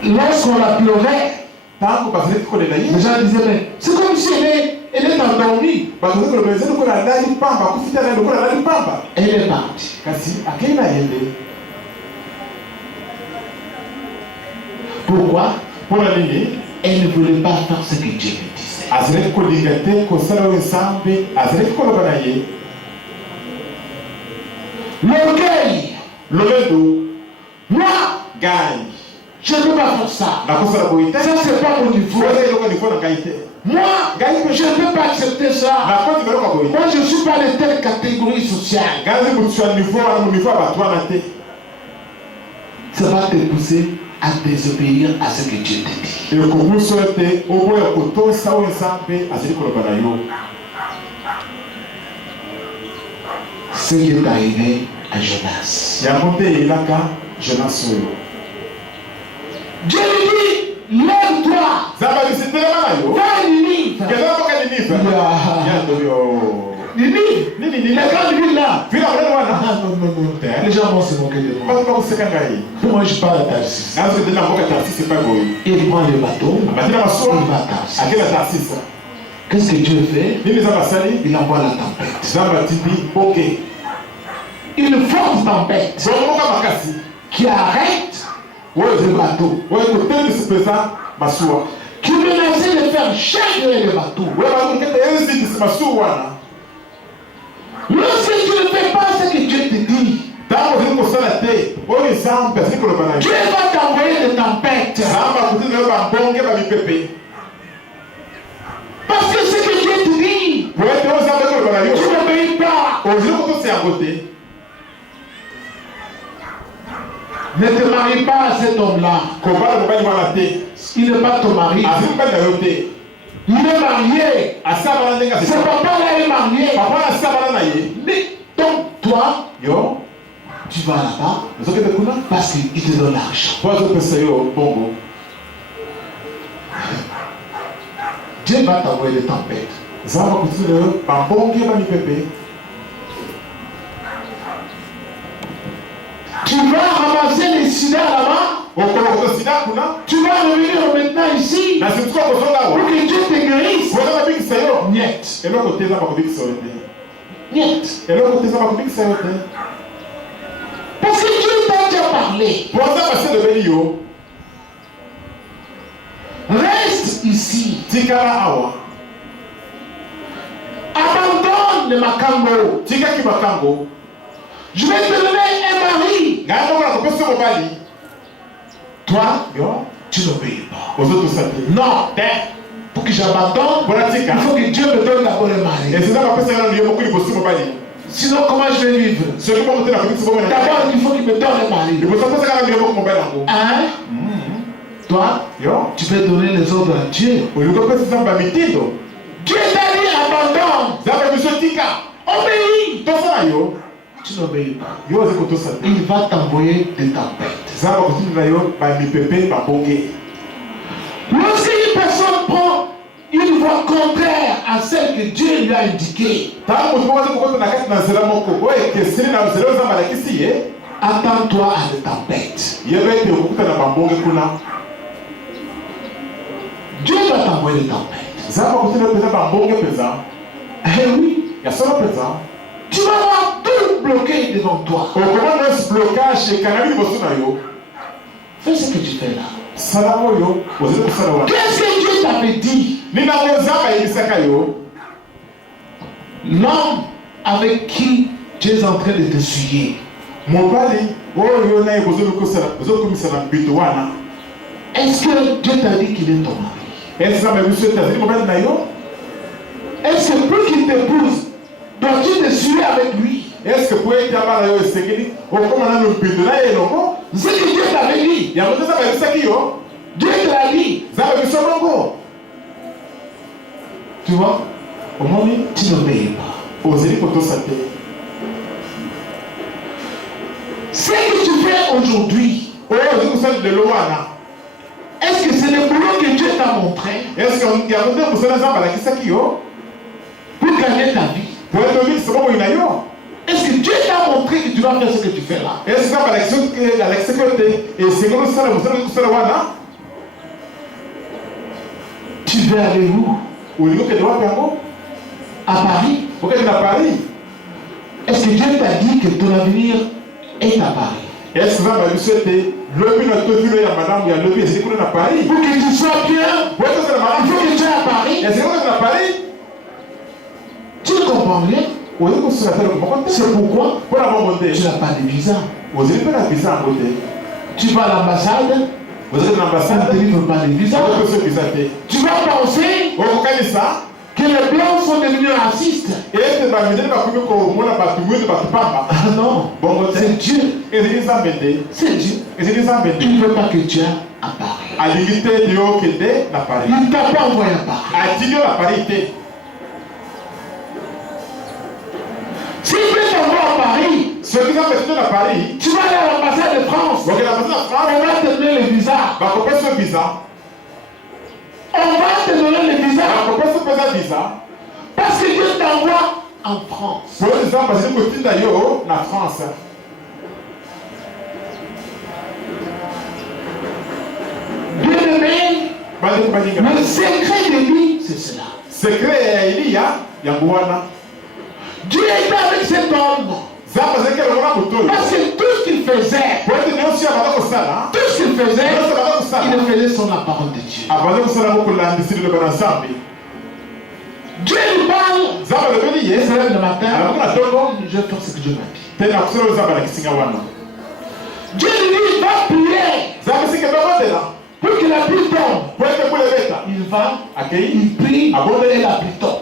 Lorsqu'on la pleurait, les gens disaient, mais c'est comme si elle est endormie. Elle est partie. Pourquoi? Elle ne voulait pas faire ce que Dieu lui disait. L'orgueil. Moi, je ne peux pas faire ça. Ça, c'est pas mon niveau. Moi, je ne peux pas accepter ça. Moi, je ne suis pas de telle catégorie sociale. Ça va te pousser à désobéir à ce que Dieu te dit. Ce qui est arrivé à Jonas. Dieu lui dit, lève-toi, va à Ninive. Ninive, la grande ville là. Non. Les gens vont se moquer de moi. Moi je parle à Tarsis. Il prend le bateau, il va à Tarsis. Qu'est-ce que Dieu fait? Il envoie la tempête. Une forte tempête qui arrête le bateau, qui menaçait de faire chavirer le bateau. Lorsque tu ne fais pas ce que Dieu te dit, Dieu va t'envoyer des tempêtes. Parce que ce que Dieu te dit, tu n'obéis pas. Ne te marie pas à cet homme-là. Il n'est pas ton mari. Il est marié. Ce papa-là est marié. Mais donc toi, tu vas là-bas parce qu'il te donne l'argent. Dieu va t'envoyer des tempêtes. Tu vas ramasser les sida là-bas. Tu vas revenir maintenant ici pour que Dieu te guérisse. Niet. Parce que Dieu t'a déjà parlé. Reste ici. Abandonne le makambo. Je vais te donner un mari. Toi, tu n'obéis pas. Non, pour que j'abandonne, il faut que Dieu me donne d'abord un mari. Sinon, comment je vais vivre? D'abord, il faut qu'il me donne un mari. Hein? Toi, tu peux donner les ordres à Dieu. Dieu t'a dit abandonne. Obéis. Tu n'obéis pas. Il va t'envoyer des tempêtes. Lorsque une personne prend une voie contraire à celle que Dieu lui a indiquée, attends-toi à des tempêtes. Dieu va t'envoyer des tempêtes. Eh oui. Tu vas avoir tout bloqué devant toi. Fais ce que tu fais là. Qu'est-ce que Dieu t'avait dit? L'homme avec qui tu es en train de te suyer. Est-ce que Dieu t'a dit qu'il est ton mari? Est-ce que plus qu'il t'épouse, dois-tu te suer avec lui? Est-ce que pour être ce que Dieu t'avait dit, Dieu te l'a dit. Tu vois, tu n'obéis pas. Ce que tu fais aujourd'hui, est-ce que c'est le boulot que Dieu t'a montré pour gagner ta vie? Est-ce que Dieu t'a montré que tu vas faire ce que tu fais là? Tu veux aller où? À Paris? Est-ce que Dieu t'a dit que ton avenir est à Paris? Pour que tu sois bien, il faut que tu ailles à Paris. Tu ne comprends rien? C'est pourquoi tu n'as pas de visa. Tu vas à l'ambassade, on ne te livre pas de visa. Tu vas penser que les blancs sont devenus racistes. Ah non, c'est Dieu. C'est Dieu. Il ne veut pas que tu ailles à Paris. Il ne t'a pas envoyé à Paris. Si tu veux t'envoyer à Paris, tu vas aller à l'ambassade de France. On va te donner le visa. On va te donner le visa. Parce que Dieu t'envoie en France. Bien-aimé, le secret de lui, c'est cela. Dieu était avec cet homme. Parce que tout ce qu'il faisait, il faisait son la parole de Dieu. Dieu lui parle, il se lève le matin, je vais faire ce que Dieu m'a dit. Dieu lui dit, va prier pour que la pluie tombe. Il va, il prie et la pluie tombe.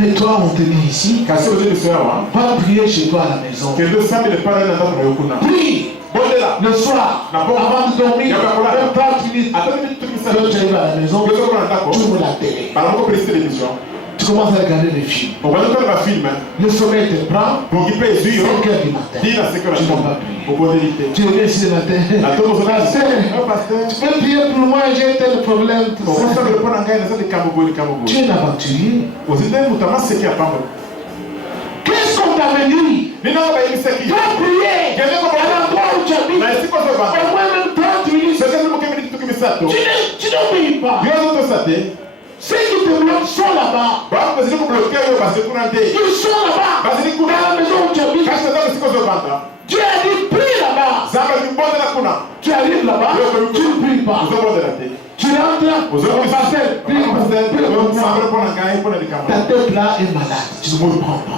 Mais toi, on te dit ici, va prier chez toi à la maison. Prie le soir, avant de dormir, même 30 minutes. Quand tu arrives à la maison, tu ouvres la télé. Tu commences à regarder des films. Le sommeil te prend. 5 heures du matin. Tu n'as pas prié. Tu es ici le matin. Tu peux prier pour moi, j'ai tel problème. Tu es un aventurier. Qu'est-ce qu'on t'a venu? Va prier à l'endroit où tu habites. Au moins même 30 minutes. Tu n'obéis pas. Ceux qui te bloquent sont là-bas. Ils sont là-bas. Dans la maison où tu habites. Dieu a dit prie là-bas. Tu arrives là-bas, tu ne pries pas. Tu rentres, ta tête là est malade. Tu ne comprends pas.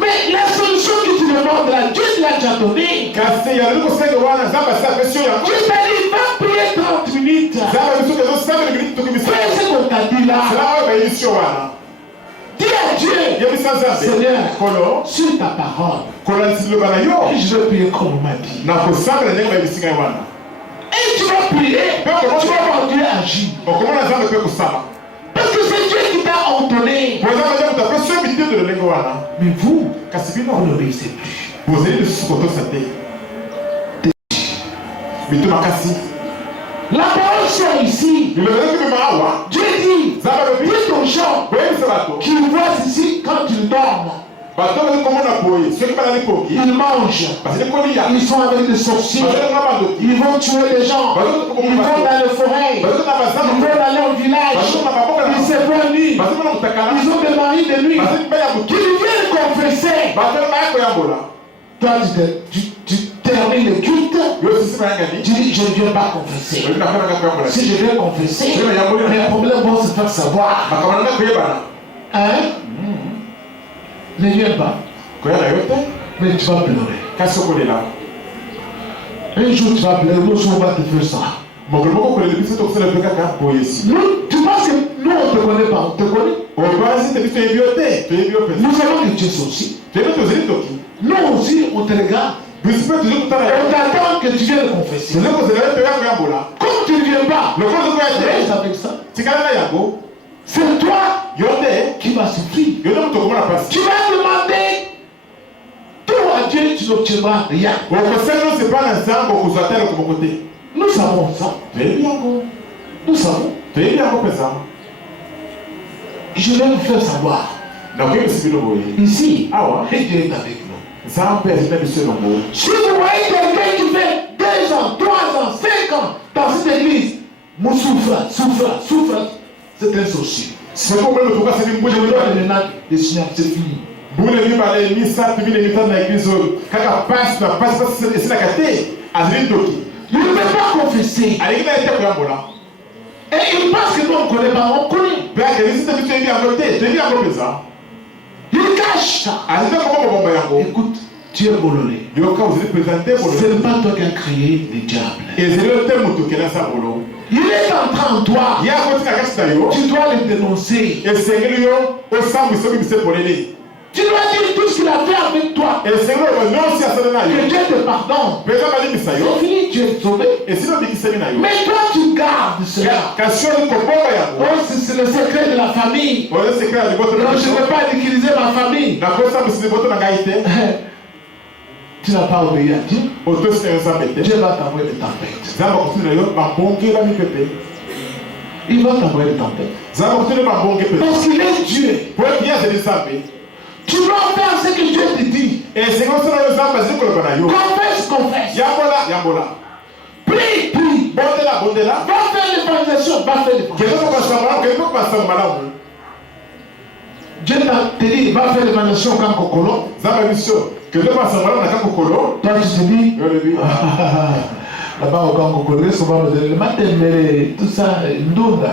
Mais la solution que tu demandes là, Dieu te l'a déjà donnée. Dieu t'a dit, va prier 30 minutes. Fais ce qu'on t'a dit là. Dis à Seigneur, sur ta parole, je vais prier comme on m'a dit. Et tu vas prier, tu vas voir Dieu agir. Parce que c'est Dieu qui t'a ordonné. Mais vous, vous n'obéissez plus. La parole soit ici. Dieu dit, dis ton gens qui voient ici quand ils dorment. Ils mangent. Ils sont avec des sorciers. Ils vont tuer les gens. Ils vont dans les forêts. Ils vont aller au village. Ils se voient nuit. Ils ont des maris de nuit. Qu'ils viennent confesser. Toi, tu termines le culte. Tu dis, je ne viens pas confesser. Si je viens confesser, mes problèmes vont se faire savoir. Hein? Ne viens pas. Mais tu vas pleurer. Un jour tu vas pleurer, l'autre jour on va te faire ça. Tu penses que nous on te connaît pas, on te connaît. Nous savons que tu es sorcier. Nous aussi on te regarde. On t'attend que tu viennes confesser. Comme tu ne viens pas, reste avec ça. C'est toi qui vas souffrir. Tu vas demander tout à Dieu, tu n'obtiendras rien. Nous savons ça. Nous savons. Je vais vous faire savoir. Ici, Dieu est avec nous. Si vous voyez quelqu'un qui fait 2 ans, 3 ans, 5 ans dans cette église, mon souffre, c'est un sorcier. Je vous donne le nom des signes, c'est fini. Il ne peut pas confesser. Et il pense que nous on ne connaît pas, on connaît. Il cache ça. Écoute, tu es bololé. Ce n'est pas toi qui as créé le diable. Il est entré en toi. Tu dois le dénoncer. Tu dois dire tout ce qu'il a fait avec toi. Que Dieu te pardonne. C'est fini, tu es sauvé. Mais toi, tu gardes cela. Oh, c'est le secret de la famille. Non, je ne veux pas utiliser ma famille. Tu n'as pas obéi à Dieu. Dieu va t'envoyer des tempêtes. Il va t'envoyer des tempêtes. Parce qu'il est Dieu. Tu dois faire ce que Dieu te dit. Confesse. Prie. Va faire l'évangélisation. Dieu t'a dit, va faire l'évangélisation quand Kokolo. Toi tu te dis, là-bas au Kokolo, le matin, tout ça, Ndunda.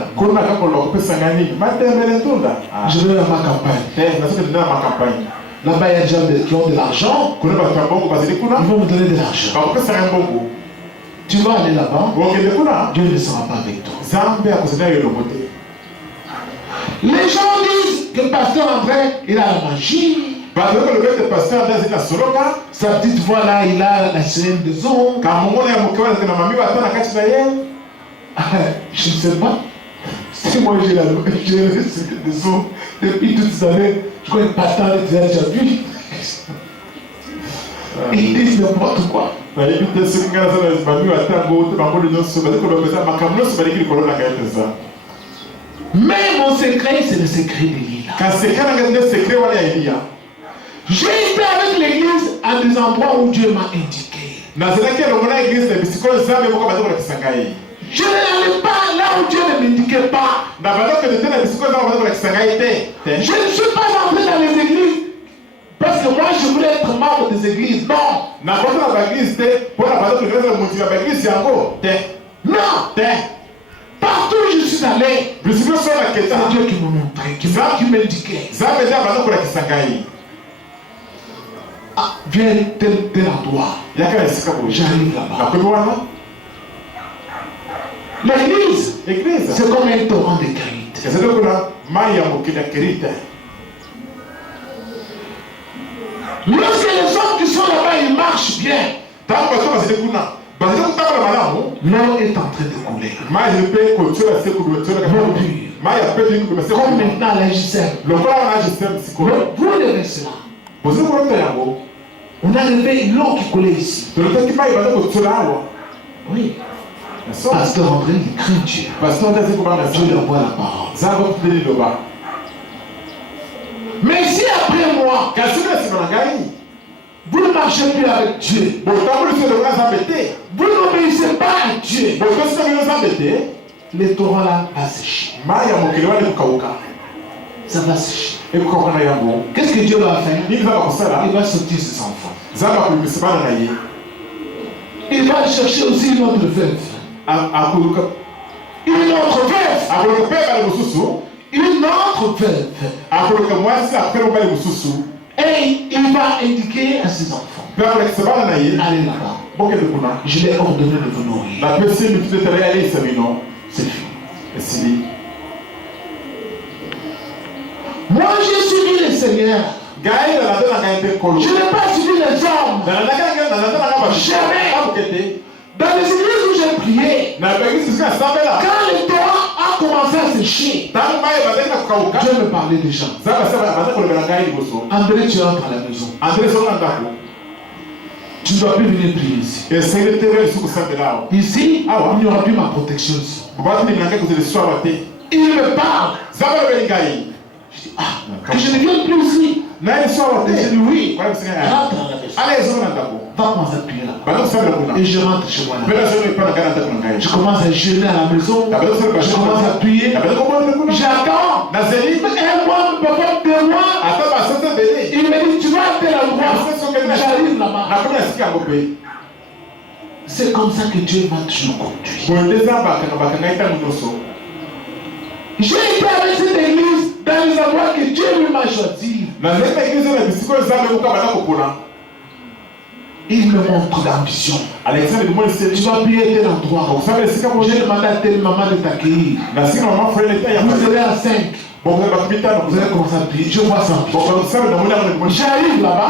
Je vais à ma campagne. Là-bas, il y a des gens qui ont de l'argent. Ils vont me donner de l'argent. Tu vas aller là-bas, Dieu ne sera pas avec toi. Les gens disent que le pasteur André, il a la magie. Sa petite voix là, il a la sirène de son. Je ne sais pas. Si moi j'ai la sirène de son depuis toutes ces années, je crois que le pasteur est déjà vu. Ils disent n'importe quoi. Mais mon secret, c'est le secret d'Élie. J'ai été avec l'église à des endroits où Dieu m'a indiqué. Je n'allais pas là où Dieu ne m'indiquait pas. Je ne suis pas entré dans les églises parce que moi je voulais être membre des églises. Non. Partout où je suis allé, c'est Dieu qui m'a montré, qui m'indiquait. Viens tel endroit. J'arrive là-bas. L'église, c'est comme un torrent de Kérite. Lorsque les hommes qui sont là-bas, ils marchent bien, l'eau est en train de couler. L'eau pure. Comme maintenant la GSM. Vous levez cela. On a levé l'eau qui coulait ici. Oui. Pasteur André, il craint Dieu. Dieu lui envoie la parole. Mais si après moi, vous ne marchez plus avec Dieu, vous n'obéissez pas à Dieu, les torrents là vont sécher. Ça va sécher. Qu'est-ce que Dieu va faire? Il va sortir ses enfants. Il va chercher aussi une autre veuve. Une autre veuve. Une autre veuve. Et il va indiquer à ses enfants. Allez là-bas. Je l'ai ordonné de vous nourrir. C'est fini. Moi j'ai suivi le Seigneur. Je n'ai pas suivi les hommes. Jamais. Dans les églises où j'ai prié, quand le torrent a commencé à sécher, Dieu me parlait déjà. André, tu entres à la maison. Tu ne dois plus venir prier ici. Ici, il n'y aura plus ma protection ici. Il me parle. Je dis, que je ne vienne plus ici. Je dis oui. Rentre à la maison. Va commencer à prier là. Et je rentre chez moi là. Je commence à jeûner à la maison. Je commence à prier. J'attends. Un mois, papa, 2 mois. Il me dit, tu vas à tel endroit. J'arrive là-bas. C'est comme ça que Dieu m'a toujours conduit. J'ai été avec cette église dans les endroits que Dieu lui m'a choisi. Il me montre l'ambition. Tu vas prier tel endroit. J'ai demandé à telle maman de t'accueillir. Vous serez à 5. Vous allez commencer à prier. Je vois ça. J'arrive là-bas.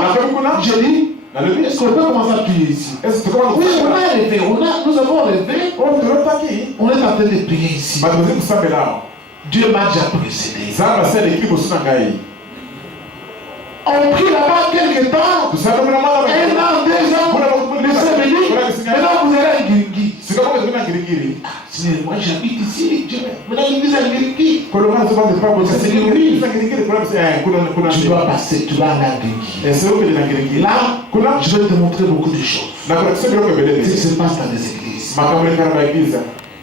Je dis, est-ce qu'on peut commencer à prier ici? Oui, on a rêvé. Nous avons rêvé. On est en train de prier ici. Dieu m'a déjà précédé. On prie là-bas quelque temps. 1 an, 2 ans. Le Seigneur. Maintenant vous allez à Ngirigi. Seigneur, moi j'habite ici. Maintenant l'église à Ngirigi. Tu dois passer, tu vas aller à Ngirigi. Là, je vais te montrer beaucoup de choses. Ce qui se passe dans les églises.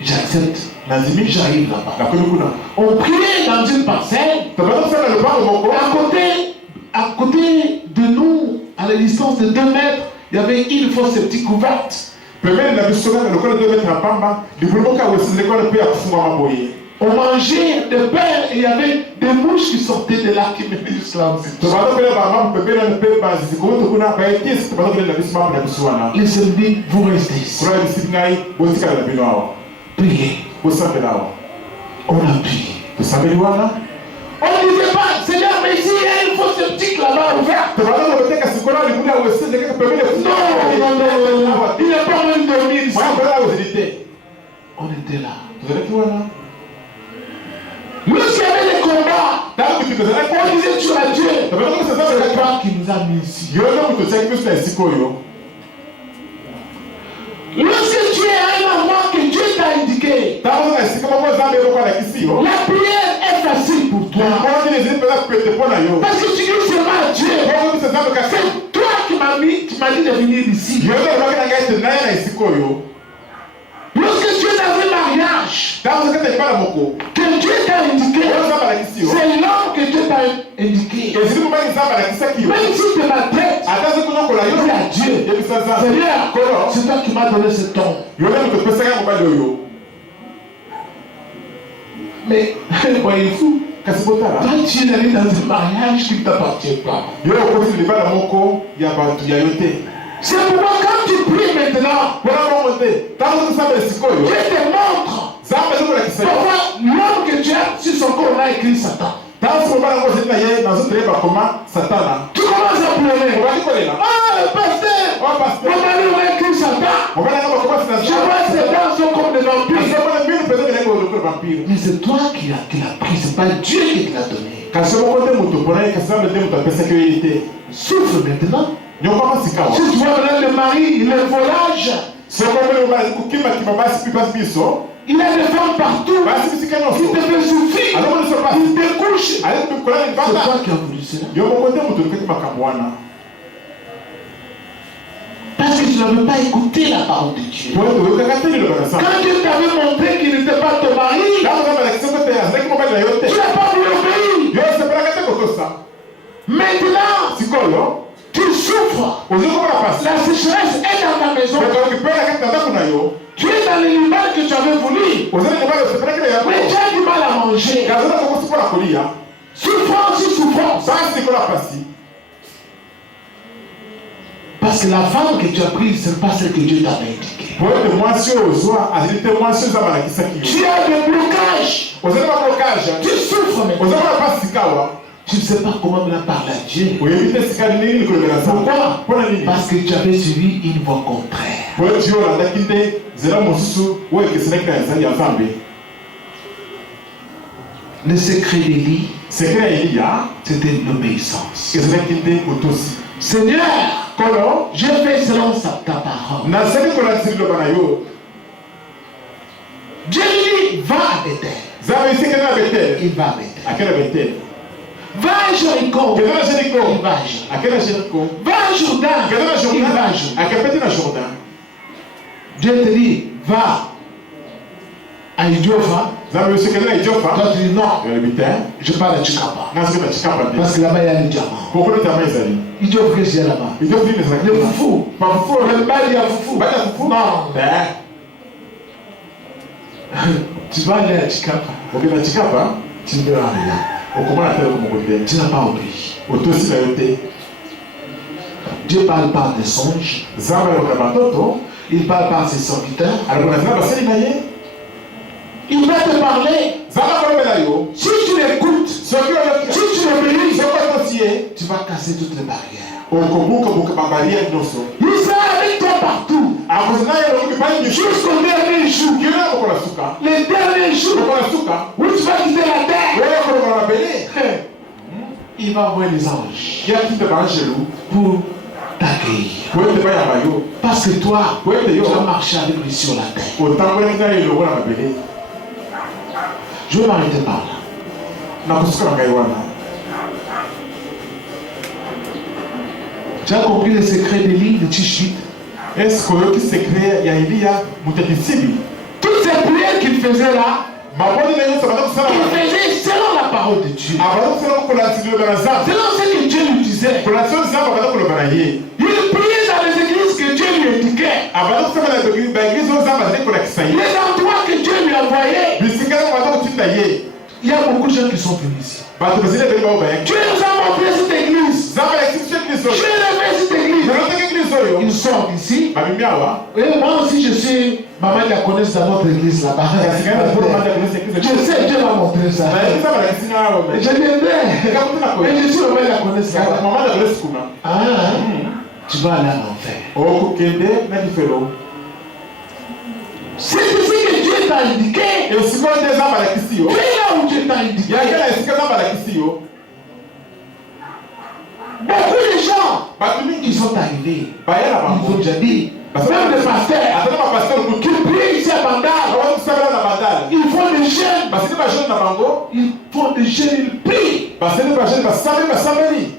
J'accepte. J'arrive là-bas. On priait dans une parcelle. À côté de nous, à la distance de 2 mètres, il y avait une fosse septique ouverte. On mangeait des pains et il y avait des mouches qui sortaient de là qui mettaient l'islam. Les samedis, vous restez ici. Priez. On a prié. On ne disait pas, Seigneur, mais ici il y a une fosse septique là-bas ouverte. Non, il n'est pas même dormi ici. On était là. Lorsqu'il y avait des combats, on disait tu as Dieu. C'est toi qui nous a mis ici. Lorsque tu es à un endroit que Dieu t'a indiqué, la prière est facile pour toi. Parce que tu dis seulement à Dieu. C'est toi qui m'as dit de venir ici. Lorsque tu es dans un mariage, que Dieu t'a indiqué, c'est l'homme que Dieu t'a indiqué. Même si tu m'adresses, c'est à Dieu. Seigneur, c'est toi qui m'as donné ce ton. Mais, voyez-vous, toi tu es allé dans un mariage qui ne t'appartient pas. C'est pourquoi quand tu pries maintenant, Dieu te montre. Pourquoi l'homme que tu as sur son corps là écrit Satan. Tu commences à pleurer. Mon mari aurait écrit Satan. Je vois ses dents sont comme des vampires. Mais c'est toi qui l'as pris, c'est pas Dieu qui te l'a donné. Souffle maintenant. Si tu vois maintenant le mari, il est volage. Il a des femmes partout. Il te fait souffrir. Il te couche. C'est toi qui as voulu cela. Parce que tu n'avais pas écouté la parole de Dieu. Quand Dieu t'avait montré qu'il n'était pas ton mari, tu n'as pas voulu obéir. Maintenant, tu souffres. La sécheresse est dans ta maison. Tu es dans les limans que tu avais voulu. Mais tu as du mal à manger. Souffrance sur souffrance. Parce que la femme que tu as prise, ce n'est pas celle que Dieu t'avait indiquée. Tu as des blocages. Tu souffres maintenant. Tu ne sais pas comment me la parler à Dieu. Pourquoi? Parce que tu avais suivi une voie contraire. Le secret d'Élie, c'était l'obéissance. Seigneur, je fais selon ta parole. Dieu dit, va à Bethel. Il va à Bethel. Va à Jéricho. Il va à Jéricho. Va à Jourdain. Il va à Jourdain. Dieu te dit, va à Idiofa. Toi tu dis non. Je parle à Chikapa. Parce que là-bas il y a le diamant. Idiofa, qu'est-ce qu'il y a là-bas? Le foufou. Le bal, il y a foufou. Non. Tu vas aller à Chikapa. Tu ne verras rien. Tu n'as pas obéi. Dieu parle par des songes. Il parle par ses serviteurs. Il va te parler. Si tu l'écoutes, si tu l'obéis, tu vas casser toutes les barrières. Il sera avec toi partout. Jusqu'au dernier jour. Les derniers jours où tu vas quitter la terre. Il va envoyer les anges pour t'accueillir. Parce que toi, tu vas marcher avec lui sur la terre. Je vais m'arrêter par là. Tu as compris le secret d'Élie, de Tishbite? Est-ce que le secret y a Elia Mutadisibi? Toutes ces prières qu'il faisait là, il faisait selon la parole de Dieu. Selon ce que Dieu lui disait. Il priait dans les églises que Dieu lui indiquait. Les endroits que Dieu lui envoyait. Il y a beaucoup de gens qui sont venus ici. Dieu nous a montré cette église. Dieu a fait cette église. Ils sont ici. Et moi aussi je suis maman qui la connaît dans notre église là-bas. Je sais, Dieu m'a montré ça. Et je viendrai. Et je suis maman qui la connaît là-bas. Tu vas aller à l'enfer. C'est ici que Dieu t'a indiqué. Fais là où Dieu t'a indiqué. Beaucoup de gens, ils sont arrivés. Ils ont déjà dit. Même les pasteurs qui prient ici à Bandar, ils font des jeûnes. Ils font des jeûnes, ils prient.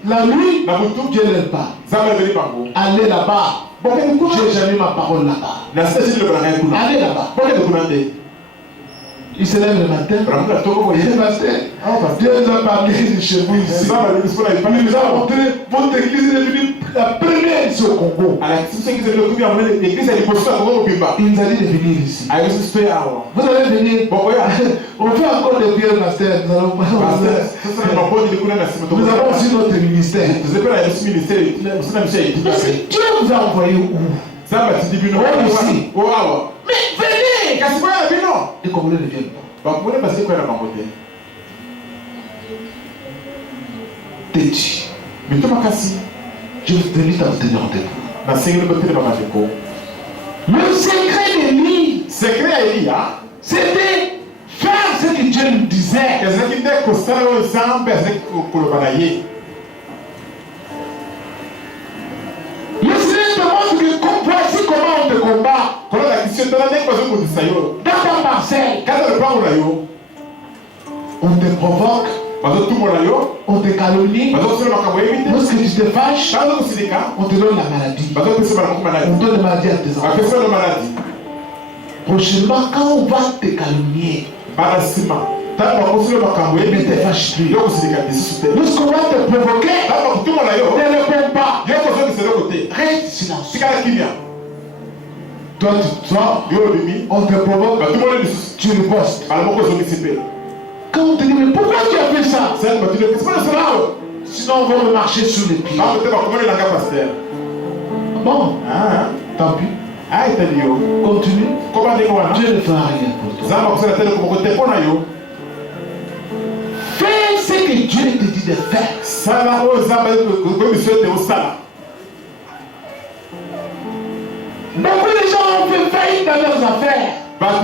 La nuit, Dieu ne l'aide pas. Allez là-bas. J'ai jamais ma parole là-bas. Allez là-bas. Il se lève le matin. Dieu nous a parlé de chez vous ici. Il nous a montré votre église est devenue la première ici au Congo. Il nous a dit de venir ici. Vous allez venir. On fait encore des prières, pasteur. Nous avons aussi notre ministère. Dieu vous a envoyé où? Ici. Mais venez! Les Congolais ne viennent pas. Têtu. Je vous invite à vous tenir en debout. Le secret d'Élie, c'était faire ce que Dieu lui disait. Le Seigneur te montre que voici comment on te combat. Dans ta parcelle, on te provoque, on te calomnie. Lorsque tu te fâches, on te donne la maladie. On donne la maladie à tes enfants. Prochainement, quand on va te calomnier, ne te fâche plus. Lorsqu'on va te provoquer, ne réponds pas. Reste silencieux. Toi, tu sors, on te provoque, tu ripostes. Quand on te dit, mais pourquoi tu as fait ça? Sinon, on va me marcher sur les pieds. Bon, tant pis. Continue. Dieu ne fera rien pour toi. Fais ce que Dieu te dit de faire. Beaucoup de gens ont fait faillite dans leurs affaires. Parce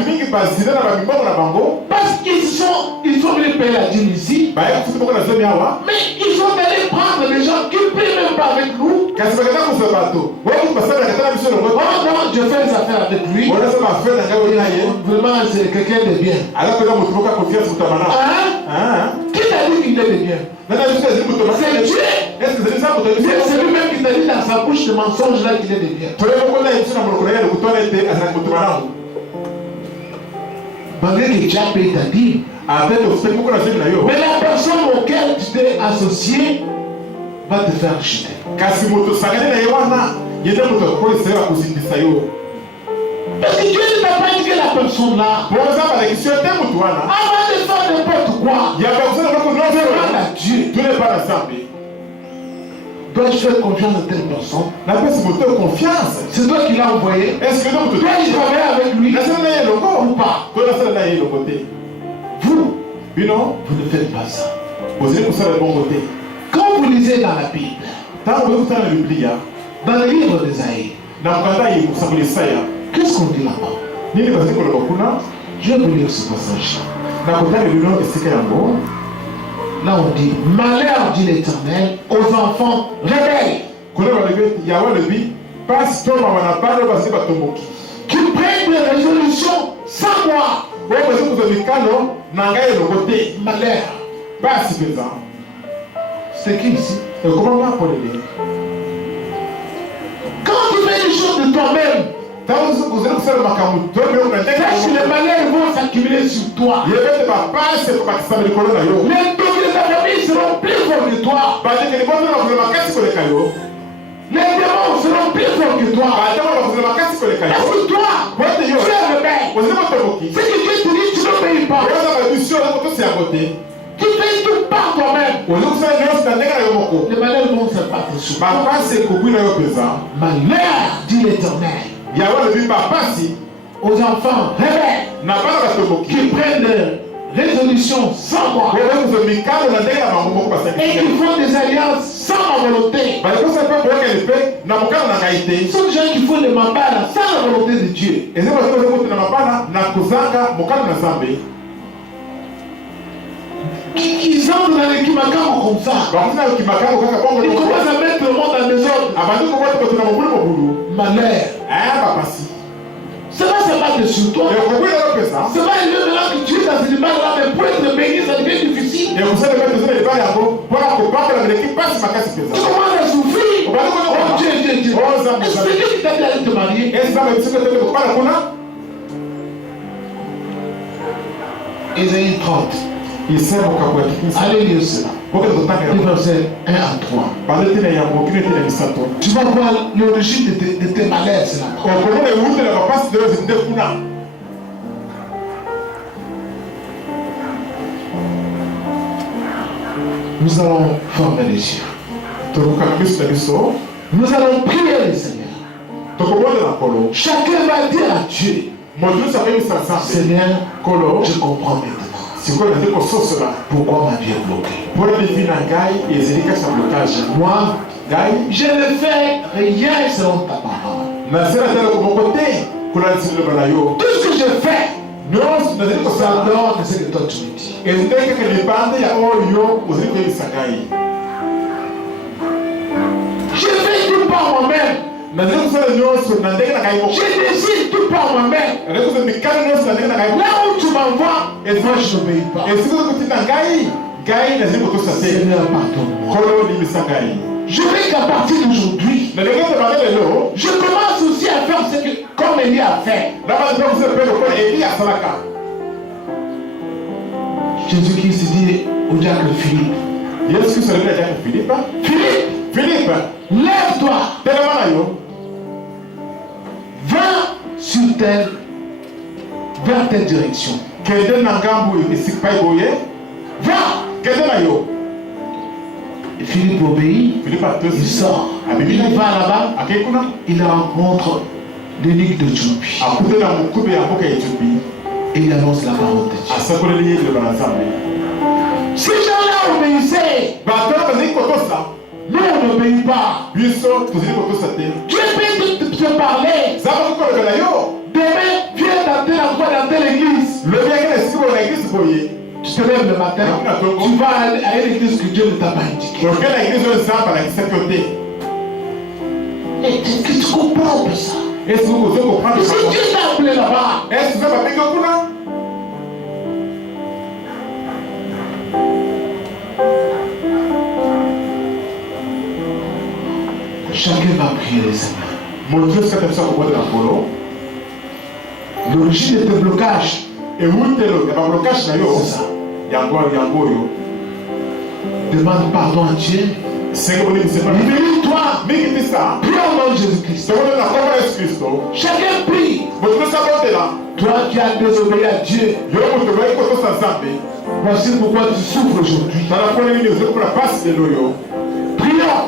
qu'ils sont venus payer la dîme ici. Mais ils sont allés prendre des gens qui ne paient même pas avec nous. Oh non, je fais des affaires avec lui. Vraiment, c'est quelqu'un de bien. Qui t'a dit qu'il est de bien? C'est Dieu. C'est lui-même qui t'a dit dans sa bouche de mensonge là qu'il est de bien. Malgré que Dieu a payé ta dîme. Mais la personne auquel tu t'es associé va te faire chuter. Parce que Dieu ne t'a pas dit que la personne là, avant de faire n'importe quoi, demande à Dieu. Dois-je faire confiance à telle personne? C'est toi qui l'as envoyé. Dois-je travailler avec lui ou pas? Vous ne faites pas ça. Quand vous lisez dans la Bible, dans le livre d'Ésaïe, qu'est-ce qu'on dit là-bas? Je vais vous lire ce passage. Là on dit, malheur dit l'Éternel aux enfants rebelles qui prennent des résolutions sans moi. Malheur. C'est qui ici? Quand tu fais les choses de toi-même, sache que les malheurs vont s'accumuler sur toi. Les degrés de ta famille seront plus forts que toi. Les démons seront plus forts que toi. Parce que toi, tu es rebelle. Ce que Dieu te dit, tu n'obéis pas. Tu fais tout par toi-même. Les malheurs vont se battre sur toi. Malheur, dit l'Éternel, aux enfants rebelles qui prennent des résolutions sans moi et qui font des alliances sans ma volonté. Ce sont des gens qui font des mambala sans la volonté de Dieu. Ils entrent dans les Kimakamo comme ça. Ils commencent à mettre le monde en désordre. Malheur. Ça va se battre sur toi. Ça va élever maintenant que tu es dans cette image-là, mais pour être béni, ça devient difficile. Tu commences à souffrir. Oh Dieu. Est-ce que tu t'as dit d'aller te marier? Ésaïe 30. Allez lire cela. Verset 1 à 3. Tu vas voir l'origine de tes malaises là. Nous allons fermer les yeux. Nous allons prier le Seigneur. Chacun va dire à Dieu, Seigneur, je comprends maintenant. Pourquoi ma vie est bloquée? Moi, je ne fais rien selon ta parole. Tout ce que je fais, ça donne ce que toi tu me dis. Je fais tout par moi-même. Je décide tout par moi-même. Là où tu m'envoies, et moi je n'obéis pas. Seigneur, pardonne-moi. Je veux qu'à partir d'aujourd'hui, je commence aussi à faire ce que comme Élie a fait. Jésus-Christ dit au diable Philippe, Philippe, lève-toi, va sur vers telle direction. Va. Et Philippe obéit, il sort. Il va là-bas, il rencontre l'énigme de Tchoupie. Et il annonce la parole de Dieu. Ces gens-là obéissaient. Nous, on n'obéit pas. Dieu peut te parler. Demain, viens dans telle église. Tu te lèves le matin, tu vas à l'église que Dieu ne t'a pas indiqué. Et que tu comprends de ça. Et si Dieu t'a appelé là-bas, chacun va prier les Seigneurs. L'origine de tes blocages, c'est ça. Demande pardon à Dieu. Libère-toi. Prie au nom de Jésus-Christ. Chacun prie. Toi qui as désobéi à Dieu, voici pourquoi tu souffres aujourd'hui. Prions.